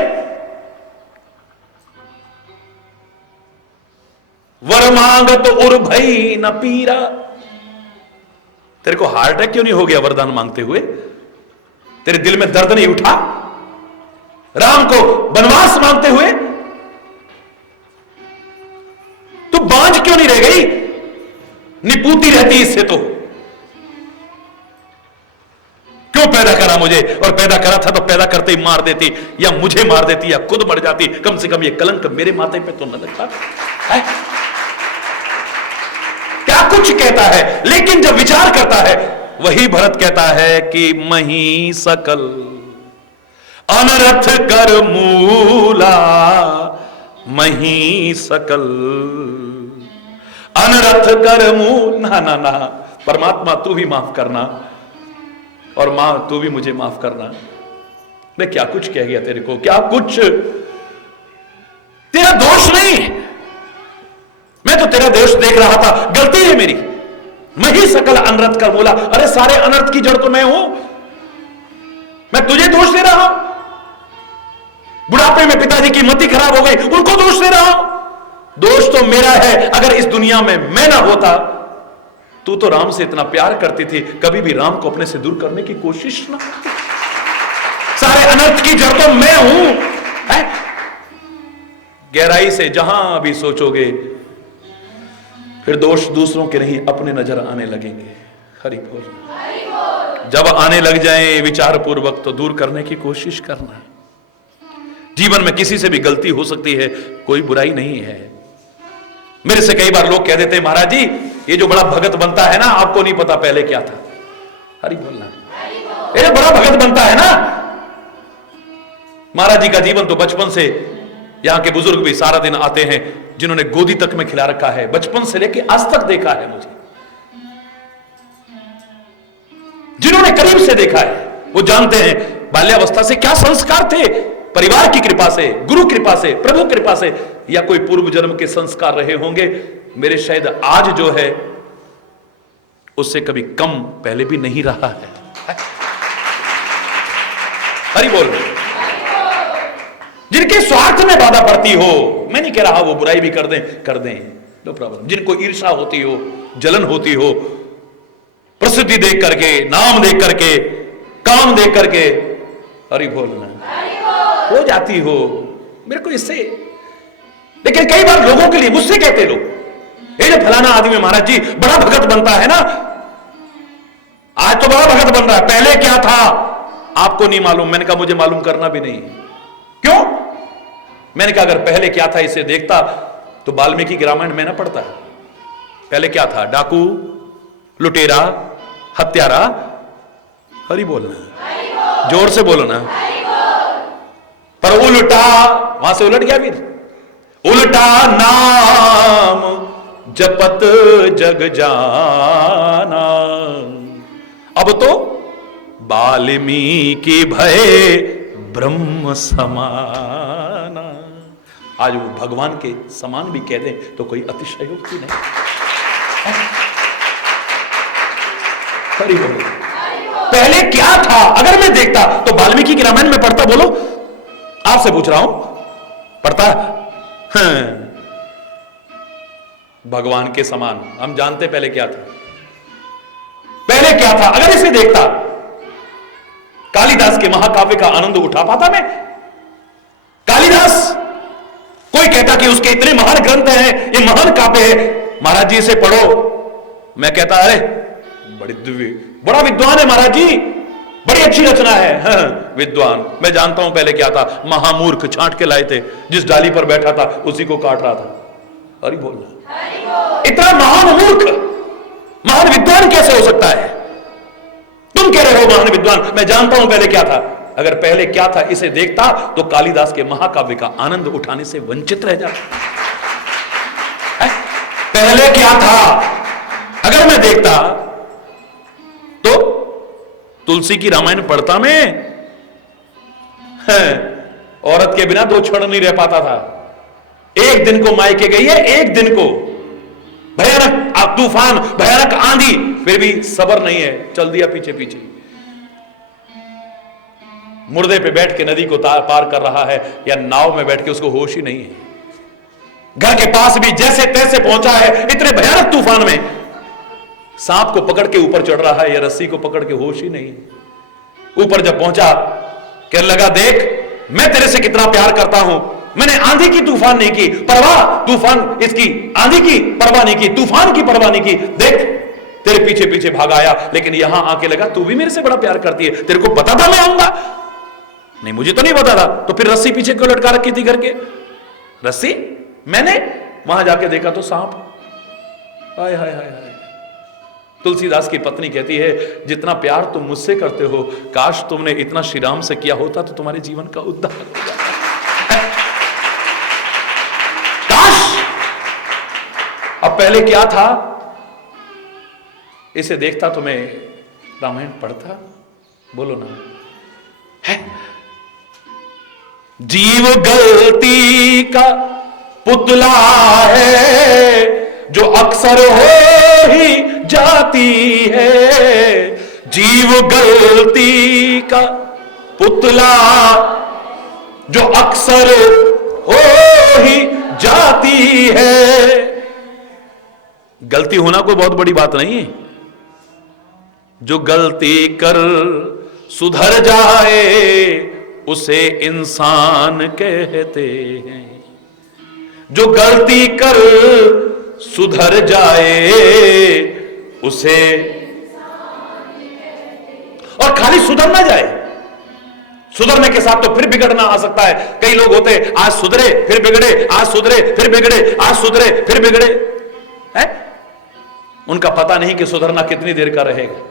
वर मांगत उर भई न पीरा, तेरे को हार्ट अटैक क्यों नहीं हो गया वरदान मांगते हुए? तेरे दिल में दर्द नहीं उठा राम को वनवास मांगते हुए? तू बांझ क्यों नहीं रह गई? निपूती रहती इससे तो। क्यों पैदा करा मुझे? और पैदा करा था तो पैदा करते ही मार देती, या मुझे मार देती, या खुद मर जाती। कम से कम ये कलंक मेरे माथे पे तो न लगता है। क्या कुछ कहता है, लेकिन जब विचार करता है, वही भरत कहता है कि मही सकल अनरथ कर मूला, मही सकल अनरथ कर मूल। ना ना ना, परमात्मा तू भी माफ करना, और मां तू भी मुझे माफ करना। मैं क्या कुछ कह गया तेरे को, क्या कुछ। तेरा दोष नहीं, मैं तो तेरा दोष देख रहा था, गलती है मेरी। मैं ही सकल अनर्थ का बोला, अरे सारे अनर्थ की जड़ तो मैं हूं, मैं तुझे दोष दे रहा हूं। बुढ़ापे में पिताजी की मति खराब हो गई, उनको दोष दे रहा हूं। दोष तो मेरा है। अगर इस दुनिया में मैं ना होता, तू तो राम से इतना प्यार करती थी, कभी भी राम को अपने से दूर करने की कोशिश ना। सारे अनर्थ की जड़ तो मैं हूं। गहराई से जहां भी सोचोगे, फिर दोष दूसरों के नहीं अपने नजर आने लगेंगे। हरि बोल। जब आने लग जाए विचार पूर्वक, तो दूर करने की कोशिश करना। जीवन में किसी से भी गलती हो सकती है, कोई बुराई नहीं है। मेरे से कई बार लोग कह देते हैं, महाराज जी ये जो बड़ा भगत बनता है ना, आपको नहीं पता पहले क्या था। हरि बोलना। ये बड़ा भगत बनता है ना, महाराज जी का जीवन तो बचपन से, यहां के बुजुर्ग भी सारा दिन आते हैं, जिन्होंने गोदी तक में खिला रखा है, बचपन से लेके आज तक देखा है मुझे, जिन्होंने करीब से देखा है, वो जानते हैं बाल्यावस्था से क्या संस्कार थे। परिवार की कृपा से, गुरु कृपा से, प्रभु कृपा से, या कोई पूर्व जन्म के संस्कार रहे होंगे। मेरे शायद आज जो है उससे कभी कम पहले भी नहीं रहा है। हरि बोल। जिनके स्वार्थ में बाधा पड़ती हो, मैं नहीं कह रहा वो बुराई भी कर दें, नो प्रॉब्लम। जिनको ईर्ष्या होती हो, जलन होती हो, प्रसिद्धि देख करके, नाम देख करके, काम देख करके, हरि बोलना हो जाती हो, मेरे को इससे। लेकिन कई बार लोगों के लिए, मुझसे कहते लोग, ये जो फलाना आदमी महाराज जी बड़ा भगत बनता है ना, आज तो बड़ा भगत बन रहा है, पहले क्या था आपको नहीं मालूम। मैंने कहा मुझे मालूम करना भी नहीं। क्यों? मैंने कहा अगर पहले क्या था इसे देखता तो वाल्मीकि रामायण में ना पढ़ता। पहले क्या था? डाकू, लुटेरा, हत्यारा। हरि बोलना, जोर से बोलो ना। पर उल्टा, वहां से उलट गया फिर, उल्टा नाम जपत जग जाना। अब तो वाल्मीकि भय ब्रह्म समाना। आज वो भगवान के समान भी कह दें तो कोई अतिशयोक्ति नहीं। हरि बोल। पहले क्या था अगर मैं देखता तो वाल्मीकि की रामायण में पढ़ता, बोलो आपसे पूछ रहा हूं, पढ़ता? हाँ। भगवान के समान हम जानते पहले क्या था, पहले क्या था अगर इसे देखता, कालिदास के महाकाव्य का आनंद उठा पाता मैं? कालिदास, कोई कहता कि उसके इतने महान ग्रंथ हैं, ये महान काव्य है, महाराज जी इसे पढ़ो, मैं कहता अरे बड़ी दिव्य, बड़ा विद्वान है महाराज जी, बड़ी अच्छी रचना है। हाँ, विद्वान, मैं जानता हूं पहले क्या था, महामूर्ख छांट के लाए थे, जिस डाली पर बैठा था उसी को काट रहा था। अरे बोलना, इतना महान मूर्ख महान विद्वान कैसे हो सकता है? तुम कह रहे हो महान विद्वान, मैं जानता हूं पहले क्या था। अगर पहले क्या था इसे देखता तो कालिदास के महाकाव्य का आनंद उठाने से वंचित रह जाता। पहले क्या था अगर मैं देखता तो तुलसी की रामायण पढ़ता मैं? औरत के बिना 2 क्षण नहीं रह पाता था। एक दिन को मायके गई है, एक दिन को भयानक तूफान, भयानक आंधी, फिर भी सबर नहीं है, चल दिया पीछे पीछे। मुर्दे पे बैठ के नदी को पार कर रहा है या नाव में बैठ के, उसको होश ही नहीं है। घर के पास भी जैसे तैसे पहुंचा है, इतने भयानक तूफान में सांप को पकड़ के ऊपर चढ़ रहा है या रस्सी को पकड़ के, होश ही नहीं। ऊपर जब पहुंचा कहने लगा, देख मैं तेरे से कितना प्यार करता हूं, मैंने आंधी की तूफान नहीं की परवाह, तूफान इसकी आंधी की परवाह नहीं की, तूफान की परवाह नहीं की, देख तेरे पीछे पीछे भाग आया, लेकिन यहां आके लगा तू भी मेरे से बड़ा प्यार करती है, तेरे को पता था मैं आऊंगा? नहीं, मुझे तो नहीं पता था। तो फिर रस्सी पीछे क्यों लटका रखी थी करके? रस्सी मैंने वहां जाके देखा तो सांप। हाय हाय हाय हाय। तुलसीदास की पत्नी कहती है, जितना प्यार तुम मुझसे करते हो, काश तुमने इतना श्री राम से किया होता तो तुम्हारे जीवन का उद्धार हो जाता। काश। अब पहले क्या था इसे देखता तो मैं रामायण पढ़ता? बोलो ना। है जीव गलती का पुतला है, जो अक्सर हो ही जाती है। जीव गलती का पुतला जो अक्सर हो ही जाती है। गलती होना कोई बहुत बड़ी बात नहीं है। जो गलती कर सुधर जाए उसे इंसान कहते हैं। जो गलती कर सुधर जाए उसे, और खाली सुधर ना जाए, सुधरने के साथ तो फिर बिगड़ना आ सकता है। कई लोग होते आज सुधरे फिर बिगड़े, आज सुधरे फिर बिगड़े, आज सुधरे फिर बिगड़े है? उनका पता नहीं कि सुधरना कितनी देर का रहेगा।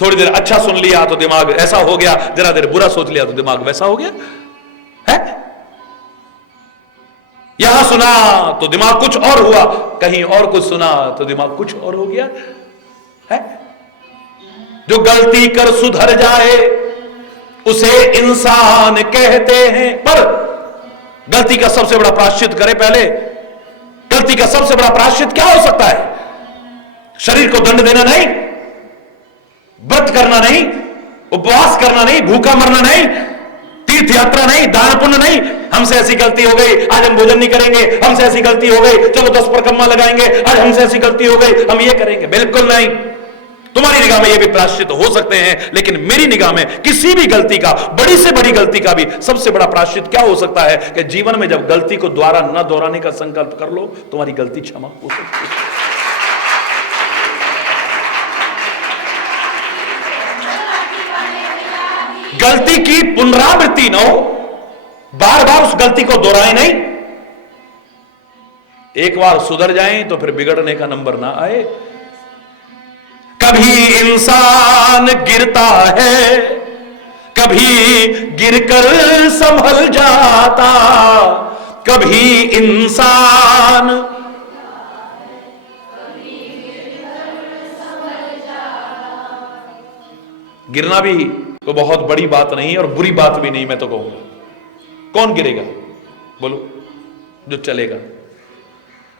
थोड़ी देर अच्छा सुन लिया तो दिमाग ऐसा हो गया, जरा देर बुरा सोच लिया तो दिमाग वैसा हो गया है? यहां सुना तो दिमाग कुछ और हुआ, कहीं और कुछ सुना तो दिमाग कुछ और हो गया है? जो गलती कर सुधर जाए उसे इंसान कहते हैं। पर गलती का सबसे बड़ा प्रायश्चित करे पहले। गलती का सबसे बड़ा प्रायश्चित क्या हो सकता है? शरीर को दंड देना नहीं, व्रत करना नहीं, उपवास करना नहीं, भूखा मरना नहीं, तीर्थ यात्रा नहीं, दान पुण्य नहीं। हमसे ऐसी गलती हो गई, आज हम भोजन नहीं करेंगे। हमसे ऐसी गलती हो गई, चलो 10 परकम्मा लगाएंगे। आज हमसे ऐसी गलती हो गई, हम ये करेंगे। बिल्कुल नहीं। तुम्हारी निगाह में ये भी प्रायश्चित हो सकते हैं, लेकिन मेरी निगाह में किसी भी गलती का, बड़ी से बड़ी गलती का भी सबसे बड़ा प्रायश्चित क्या हो सकता है कि जीवन में जब गलती को दोबारा न दोहराने का संकल्प कर लो, तुम्हारी गलती क्षमा हो सकती है। गलती की पुनरावृत्ति न हो, बार बार उस गलती को दोहराए नहीं। एक बार सुधर जाएं तो फिर बिगड़ने का नंबर ना आए। कभी इंसान गिरता है, कभी गिरकर संभल जाता, कभी इंसान गिरना भी तो बहुत बड़ी बात नहीं और बुरी बात भी नहीं, मैं तो कहूंगा। कौन गिरेगा बोलो? जो चलेगा।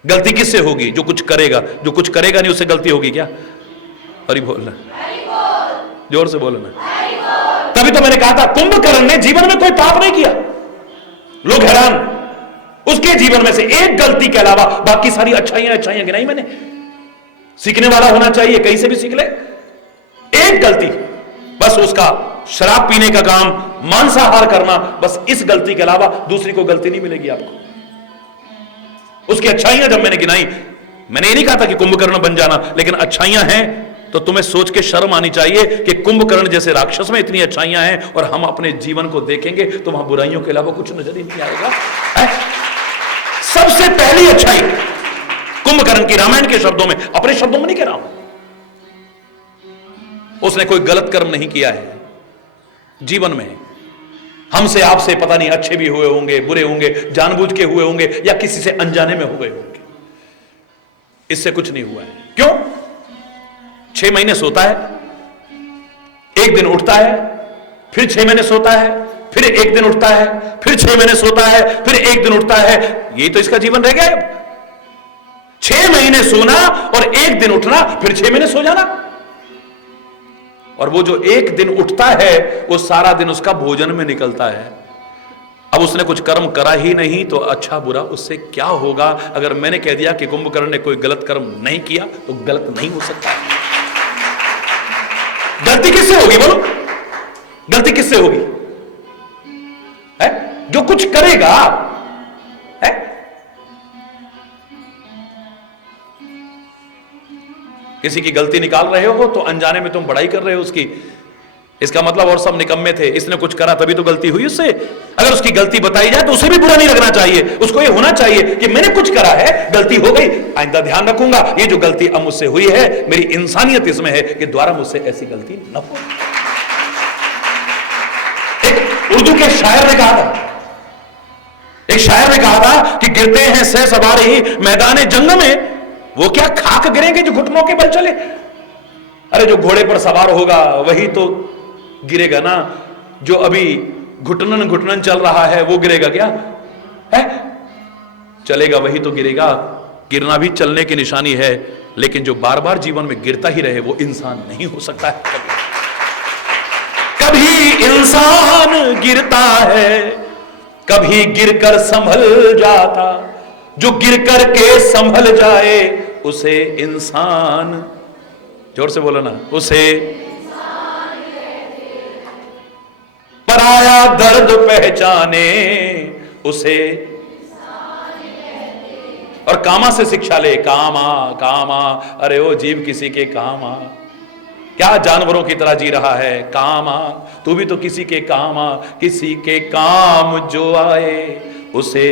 गलती किससे होगी? जो कुछ करेगा। जो कुछ करेगा नहीं उससे गलती होगी क्या? हरि बोलना, जोर से बोलना। तभी तो मैंने कहा था कुंभकर्ण ने जीवन में कोई पाप नहीं किया। लोग हैरान, उसके जीवन में से एक गलती के अलावा बाकी सारी अच्छाइयां गिनाई मैंने। सीखने वाला होना चाहिए, कहीं से भी सीख ले। एक गलती बस, उसका शराब पीने का काम, मांसाहार करना, बस इस गलती के अलावा दूसरी कोई गलती नहीं मिलेगी आपको। उसकी अच्छाइयां जब मैंने गिनाई, मैंने ये नहीं कहा था कि कुंभकर्ण बन जाना, लेकिन अच्छाइयां हैं तो तुम्हें सोच के शर्म आनी चाहिए कि कुंभकर्ण जैसे राक्षस में इतनी अच्छाइयां हैं और हम अपने जीवन को देखेंगे तो वहां बुराइयों के अलावा कुछ नजर ही नहीं आएगा। सबसे पहली अच्छाई कुंभकर्ण की, रामायण के शब्दों में, अपने शब्दों में नहीं कह रहा हूं, उसने कोई गलत कर्म नहीं किया है जीवन में। हमसे आपसे पता नहीं अच्छे भी हुए होंगे, बुरे होंगे, जानबूझ के हुए होंगे या किसी से अनजाने में हुए होंगे, इससे कुछ नहीं हुआ है। क्यों? 6 महीने सोता है, एक दिन उठता है, फिर 6 महीने सोता है, फिर एक दिन उठता है, फिर 6 महीने सोता है, फिर एक दिन उठता है। यही तो इसका जीवन रह गया है। 6 महीने सोना और एक दिन उठना, फिर 6 महीने सो जाना। और वो जो एक दिन उठता है वो सारा दिन उसका भोजन में निकलता है। अब उसने कुछ कर्म करा ही नहीं तो अच्छा बुरा उससे क्या होगा? अगर मैंने कह दिया कि कुंभकर्ण ने कोई गलत कर्म नहीं किया तो गलत नहीं हो सकता। गलती किससे होगी बोलो? गलती किससे होगी? है? जो कुछ करेगा है? किसी की गलती निकाल रहे हो तो अनजाने में तुम बड़ाई कर रहे हो उसकी, इसका मतलब और सब निकम्मे थे, इसने कुछ करा तभी तो गलती हुई उससे। अगर उसकी गलती बताई जाए तो उसे भी बुरा नहीं लगना चाहिए, उसको ये होना चाहिए कि मैंने कुछ करा है, गलती हो गई, आइंदा ध्यान रखूंगा, ये जो गलती अब मुझसे हुई है मेरी इंसानियत इसमें है कि दोबारा मुझसे ऐसी गलती न हो। एक उर्दू के शायर ने कहा था, एक शायर ने कहा था कि गिरते हैं सह सवारी मैदान जंग में, वो क्या खाक गिरेंगे जो घुटनों के बल चले? अरे जो घोड़े पर सवार होगा वही तो गिरेगा ना, जो अभी घुटनन चल रहा है वो गिरेगा क्या? है? चलेगा वही तो गिरेगा। गिरना भी चलने की निशानी है, लेकिन जो बार बार जीवन में गिरता ही रहे वो इंसान नहीं हो सकता है। कभी इंसान गिरता है, कभी गिरकर संभल जाता, जो गिर करके संभल जाए उसे इंसान, जोर से बोलो ना, उसे पराया दर्द पहचाने उसे। और कामा से शिक्षा ले, कामा कामा, अरे ओ जीव किसी के कामा, क्या जानवरों की तरह जी रहा है? कामा, तू भी तो किसी के कामा, किसी के काम जो आए उसे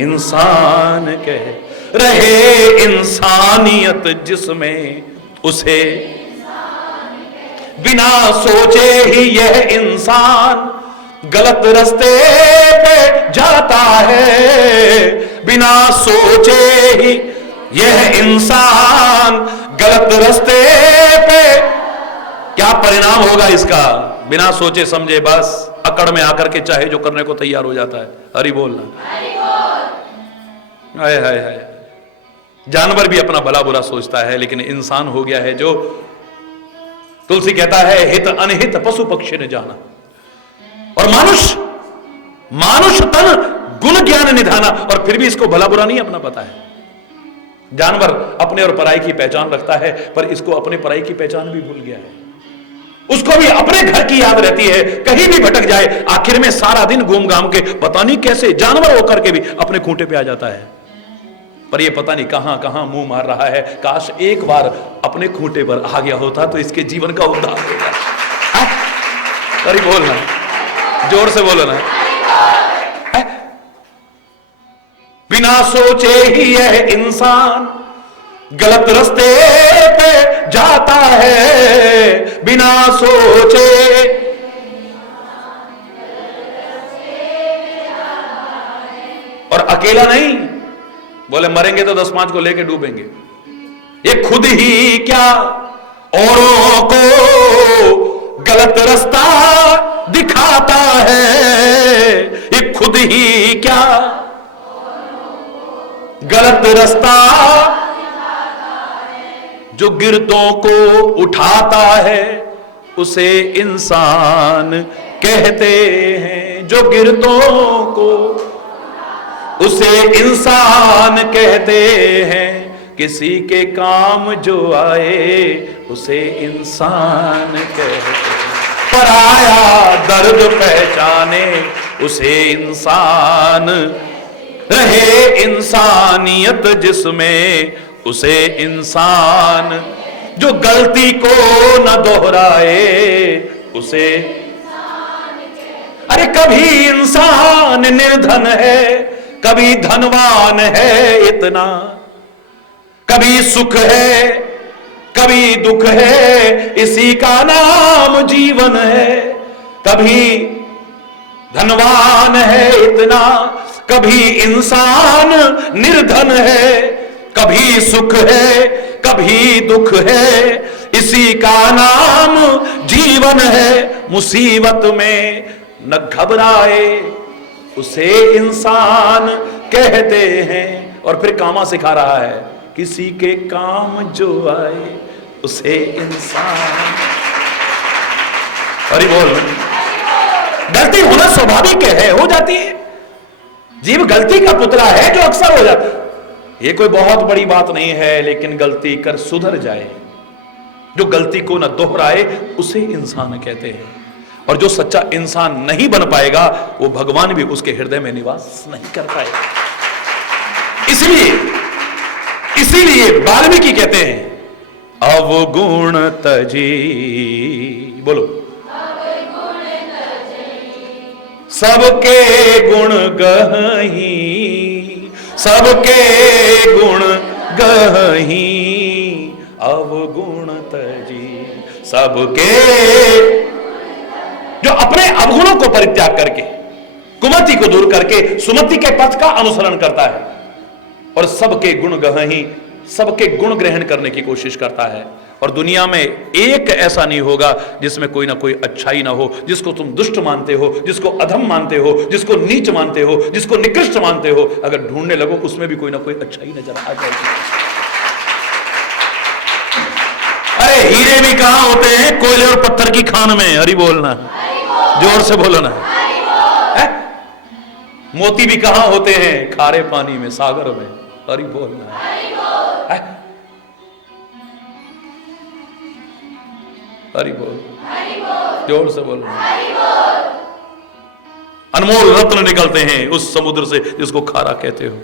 इंसान कह, रहे इंसानियत जिसमें उसे बिना सोचे ही यह इंसान गलत रास्ते पे जाता है, बिना सोचे ही यह इंसान गलत रास्ते पे। क्या परिणाम होगा इसका? बिना सोचे समझे बस अकड़ में आकर के चाहे जो करने को तैयार हो जाता है। हरि बोलना। हाय हाय हाय। जानवर भी अपना भला बुरा सोचता है, लेकिन इंसान हो गया है जो, तुलसी कहता है हित अनहित पशु पक्षी ने जाना। और मानुष तन गुण ज्ञान निधाना, और फिर भी इसको भला बुरा नहीं अपना पता है। जानवर अपने और पराई की पहचान रखता है, पर इसको अपने पराई की पहचान भी भूल गया है। उसको भी अपने घर की याद रहती है, कहीं भी भटक जाए आखिर में सारा दिन घूम घाम के पता नहीं कैसे जानवर होकर के भी अपने खूंटे पे आ जाता है, पर ये पता नहीं कहां कहां मुंह मार रहा है। काश एक बार अपने खूंटे पर आ गया होता तो इसके जीवन का उद्धार होता। अरे बोलना, जोर से बोलो ना। बिना सोचे ही यह इंसान गलत रास्ते पे जाता है, बिना सोचे अकेला नहीं, बोले मरेंगे तो 10-5 को लेके डूबेंगे। ये खुद ही क्या औरों को गलत रास्ता दिखाता है, ये खुद ही क्या गलत रास्ता जो गिरदों को उठाता है उसे इंसान कहते हैं, जो गिरदों को उसे इंसान कहते हैं, किसी के काम जो आए उसे इंसान कहते हैं, पराया दर्द पहचाने उसे इंसान, रहे इंसानियत जिसमें उसे इंसान, जो गलती को न दोहराए उसे, अरे कभी इंसान निर्धन है, कभी धनवान है इतना, कभी सुख है कभी दुख है, इसी का नाम जीवन है, कभी धनवान है इतना, कभी इंसान निर्धन है, कभी सुख है कभी दुख है, इसी का नाम जीवन है, मुसीबत में न घबराए उसे इंसान कहते हैं। और फिर कामा सिखा रहा है, किसी के काम जो आए उसे इंसान, अरे बोल, गलती होना स्वाभाविक है, हो जाती है, जीव गलती का पुतला है जो अक्सर हो जाता है। ये कोई बहुत बड़ी बात नहीं है, लेकिन गलती कर सुधर जाए, जो गलती को न दोहराए उसे इंसान कहते हैं। और जो सच्चा इंसान नहीं बन पाएगा वो भगवान भी उसके हृदय में निवास नहीं कर पाएगा। इसीलिए वाल्मीकि कहते हैं अवगुण तजी, बोलो, सबके गुण गही, सबके गुण गही, अवगुण तजी, सबके, जो अपने अवगुणों को परित्याग करके, कुमति को दूर करके सुमति के पथ का अनुसरण करता है और सबके गुण गही, सबके गुण ग्रहण करने की कोशिश करता है। और दुनिया में एक ऐसा नहीं होगा जिसमें कोई ना कोई अच्छाई ना हो, जिसको तुम दुष्ट मानते हो, जिसको अधम मानते हो, जिसको नीच मानते हो, जिसको निकृष्ट मानते हो, अगर ढूंढने लगो उसमें भी कोई ना कोई अच्छाई नजर आ जाएगी। अरे हीरे भी कहां होते हैं, कोयले और पत्थर की खान में, हरि बोलना, जोर से बोलो ना। मोती भी कहां होते हैं, खारे पानी में, सागर में, हरि बोलना। हरि बोल, जोर से बोलो। अनमोल रत्न निकलते हैं उस समुद्र से जिसको खारा कहते हो,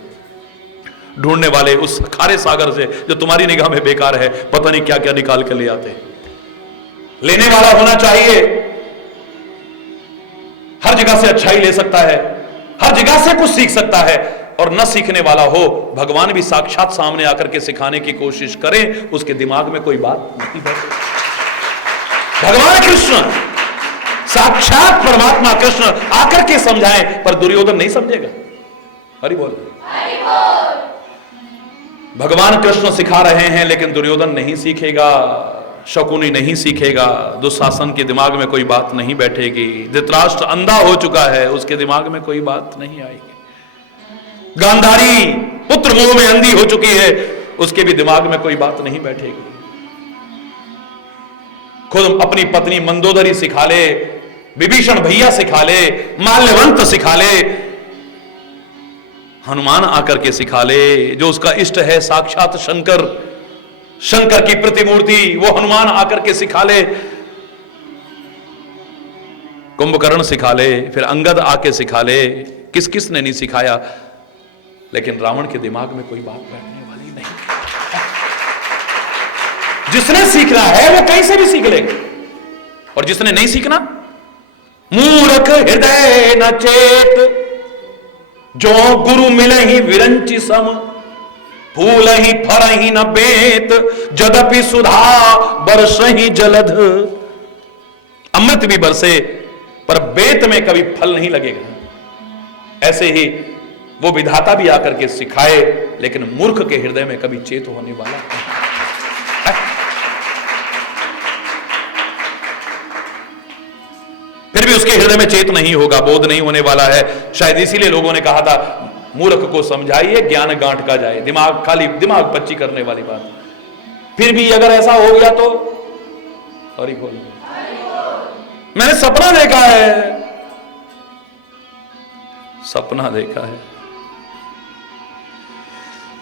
ढूंढने वाले उस खारे सागर से जो तुम्हारी निगाह में बेकार है, पता नहीं क्या क्या निकाल के ले आते हैं। लेने वाला होना चाहिए, हर जगह से अच्छाई ले सकता है, हर जगह से कुछ सीख सकता है, और न सीखने वाला हो, भगवान भी साक्षात सामने आकर के सिखाने की कोशिश करें, उसके दिमाग में कोई बात नहीं बैठे। भगवान कृष्ण, साक्षात परमात्मा कृष्ण आकर के समझाएं, पर दुर्योधन नहीं समझेगा। हरि बोल, भगवान कृष्ण सिखा रहे हैं लेकिन दुर्योधन नहीं सीखेगा, शकुनी नहीं सीखेगा, दुशासन के दिमाग में कोई बात नहीं बैठेगी, धृतराष्ट्र अंधा हो चुका है, उसके दिमाग में कोई बात नहीं आएगी, गांधारी पुत्र मोह में अंधी हो चुकी है, उसके भी दिमाग में कोई बात नहीं बैठेगी। खुद अपनी पत्नी मंदोदरी सिखा ले, विभीषण भैया सिखा ले, माल्यवंत सिखा ले, हनुमान आकर के सिखा ले, जो उसका इष्ट है साक्षात शंकर, शंकर की प्रतिमूर्ति, वो हनुमान आकर के सिखा ले, कुंभकर्ण सिखा ले, फिर अंगद आके सिखा ले, किस किस ने नहीं सिखाया, लेकिन रावण के दिमाग में कोई बात बैठने वाली नहीं। जिसने सीखना है वो कहीं से भी सीख लेगा, और जिसने नहीं सीखना, मूर्ख हृदय न चेत, जो गुरु मिले ही विरंचि सम, फूल ही फर ही न बेत, जदपि सुधा बरस ही जलध। अमृत भी बरसे पर बेत में कभी फल नहीं लगेगा। ऐसे ही वो विधाता भी आकर के सिखाए, लेकिन मूर्ख के हृदय में कभी चेत होने वाला नहीं। फिर भी उसके हृदय में चेत नहीं होगा, बोध नहीं होने वाला है। शायद इसीलिए लोगों ने कहा था मूर्ख को समझाइए ज्ञान गांठ का जाए, दिमाग खाली दिमाग पच्ची करने वाली बात। फिर भी अगर ऐसा हो गया तो और बोल, मैंने सपना देखा है, सपना देखा है।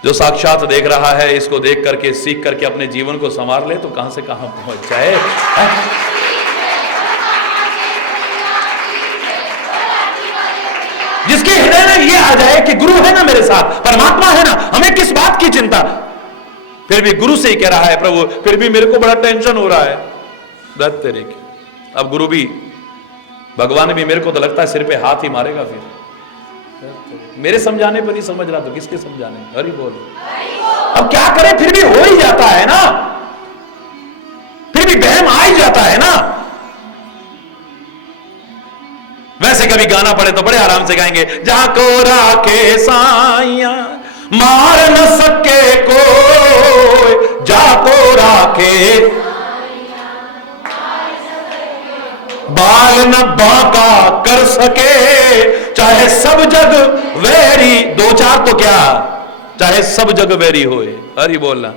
जो साक्षात देख रहा है, इसको देख करके सीख करके अपने जीवन को संवार ले तो कहां से कहां पहुंच जाए। जिसके हृदय में ये आ जाए कि गुरु है ना मेरे साथ, परमात्मा है ना, हमें किस बात की चिंता। फिर भी गुरु से ही कह रहा है प्रभु फिर भी मेरे को बड़ा टेंशन हो रहा है। दत्त तेरे की, अब गुरु भी, भगवान भी मेरे को तो लगता है सिर पे हाथ ही मारेगा। फिर मेरे समझाने पर नहीं समझ रहा तो किसके समझाने। हरि बोल। अब क्या करे, फिर भी हो ही जाता है ना, फिर भी बहम आ ही जाता है ना। वैसे कभी गाना पड़े तो बड़े आराम से गाएंगे, जाको राखे साइया मार न सके कोई, जाको राखे बाल न बांका कर सके, चाहे सब जग वैरी, दो चार तो क्या, चाहे सब जग वैरी होए। हरि बोलना।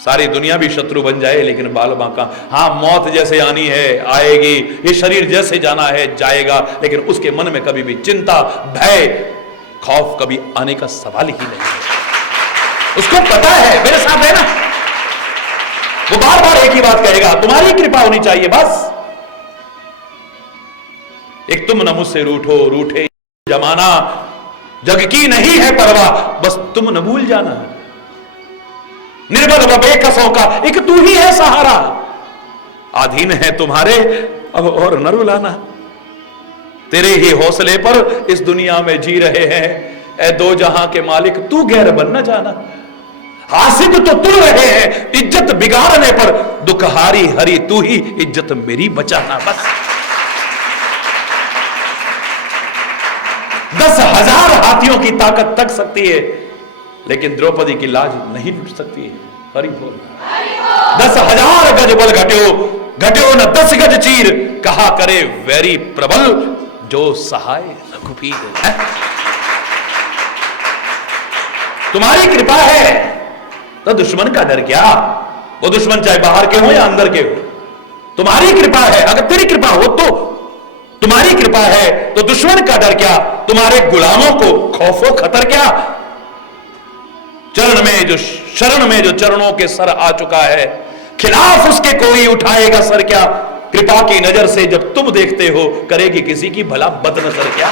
सारी दुनिया भी शत्रु बन जाए लेकिन बाल बांका, हां मौत जैसे आनी है आएगी, ये शरीर जैसे जाना है जाएगा, लेकिन उसके मन में कभी भी चिंता भय खौफ कभी आने का सवाल ही नहीं है। उसको पता है मेरे साथ है ना, वो बार बार एक ही बात कहेगा, तुम्हारी कृपा होनी चाहिए बस। एक तुम न मुझसे रूठो, रूठे जमाना, जग की नहीं है परवाह, बस तुम न भूल जाना। निर्बल व बेकसों का एक तू ही है सहारा, अधीन है तुम्हारे अब और न रुलाना। तेरे ही हौसले पर इस दुनिया में जी रहे हैं, ए दो जहां के मालिक तू गैर बन न जाना। हासिद तो तुल रहे हैं इज्जत बिगाड़ने पर, दुखहारी हरी तू ही इज्जत मेरी बचाना बस। 10,000 हाथियों की ताकत तक सकती है, लेकिन द्रौपदी की लाज नहीं लुट सकती है। हरि बोल। 10,000 गज बल घट्यो, घट्यो न 10 गज चीर, कहा करे वैरी प्रबल जो सहाय रघुबीर। तुम्हारी कृपा है तो दुश्मन का डर क्या, वो दुश्मन चाहे बाहर के हो या अंदर के हो। तुम्हारी कृपा है, अगर तेरी कृपा हो तो, तुम्हारी कृपा है तो दुश्मन का डर क्या, तुम्हारे गुलामों को खौफो खतर क्या। चरण में जो शरण में जो चरणों के सर आ चुका है, खिलाफ उसके कोई उठाएगा सर क्या। कृपा की नजर से जब तुम देखते हो, करेगी किसी की भला बदनजर क्या।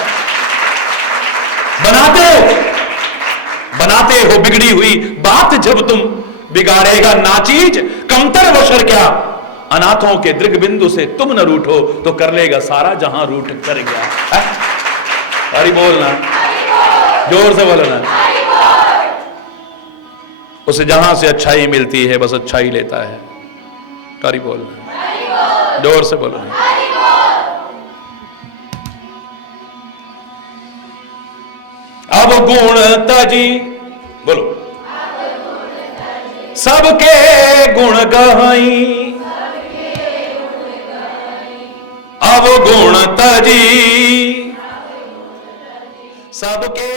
बनाते हो बिगड़ी हुई बात जब तुम, बिगाड़ेगा नाचीज कमतर वशर क्या। अनाथों के दृग बिंदु से तुम न रूठो, तो कर लेगा सारा जहां रूठ कर गया। हरि बोलना, जोर से बोलना। उसे जहां से अच्छाई मिलती है बस अच्छाई लेता है। हरि बोलना, जोर से बोलना। अब गुण तजी, बोलो, सबके गुण गहाई, अब गुण तजी सबके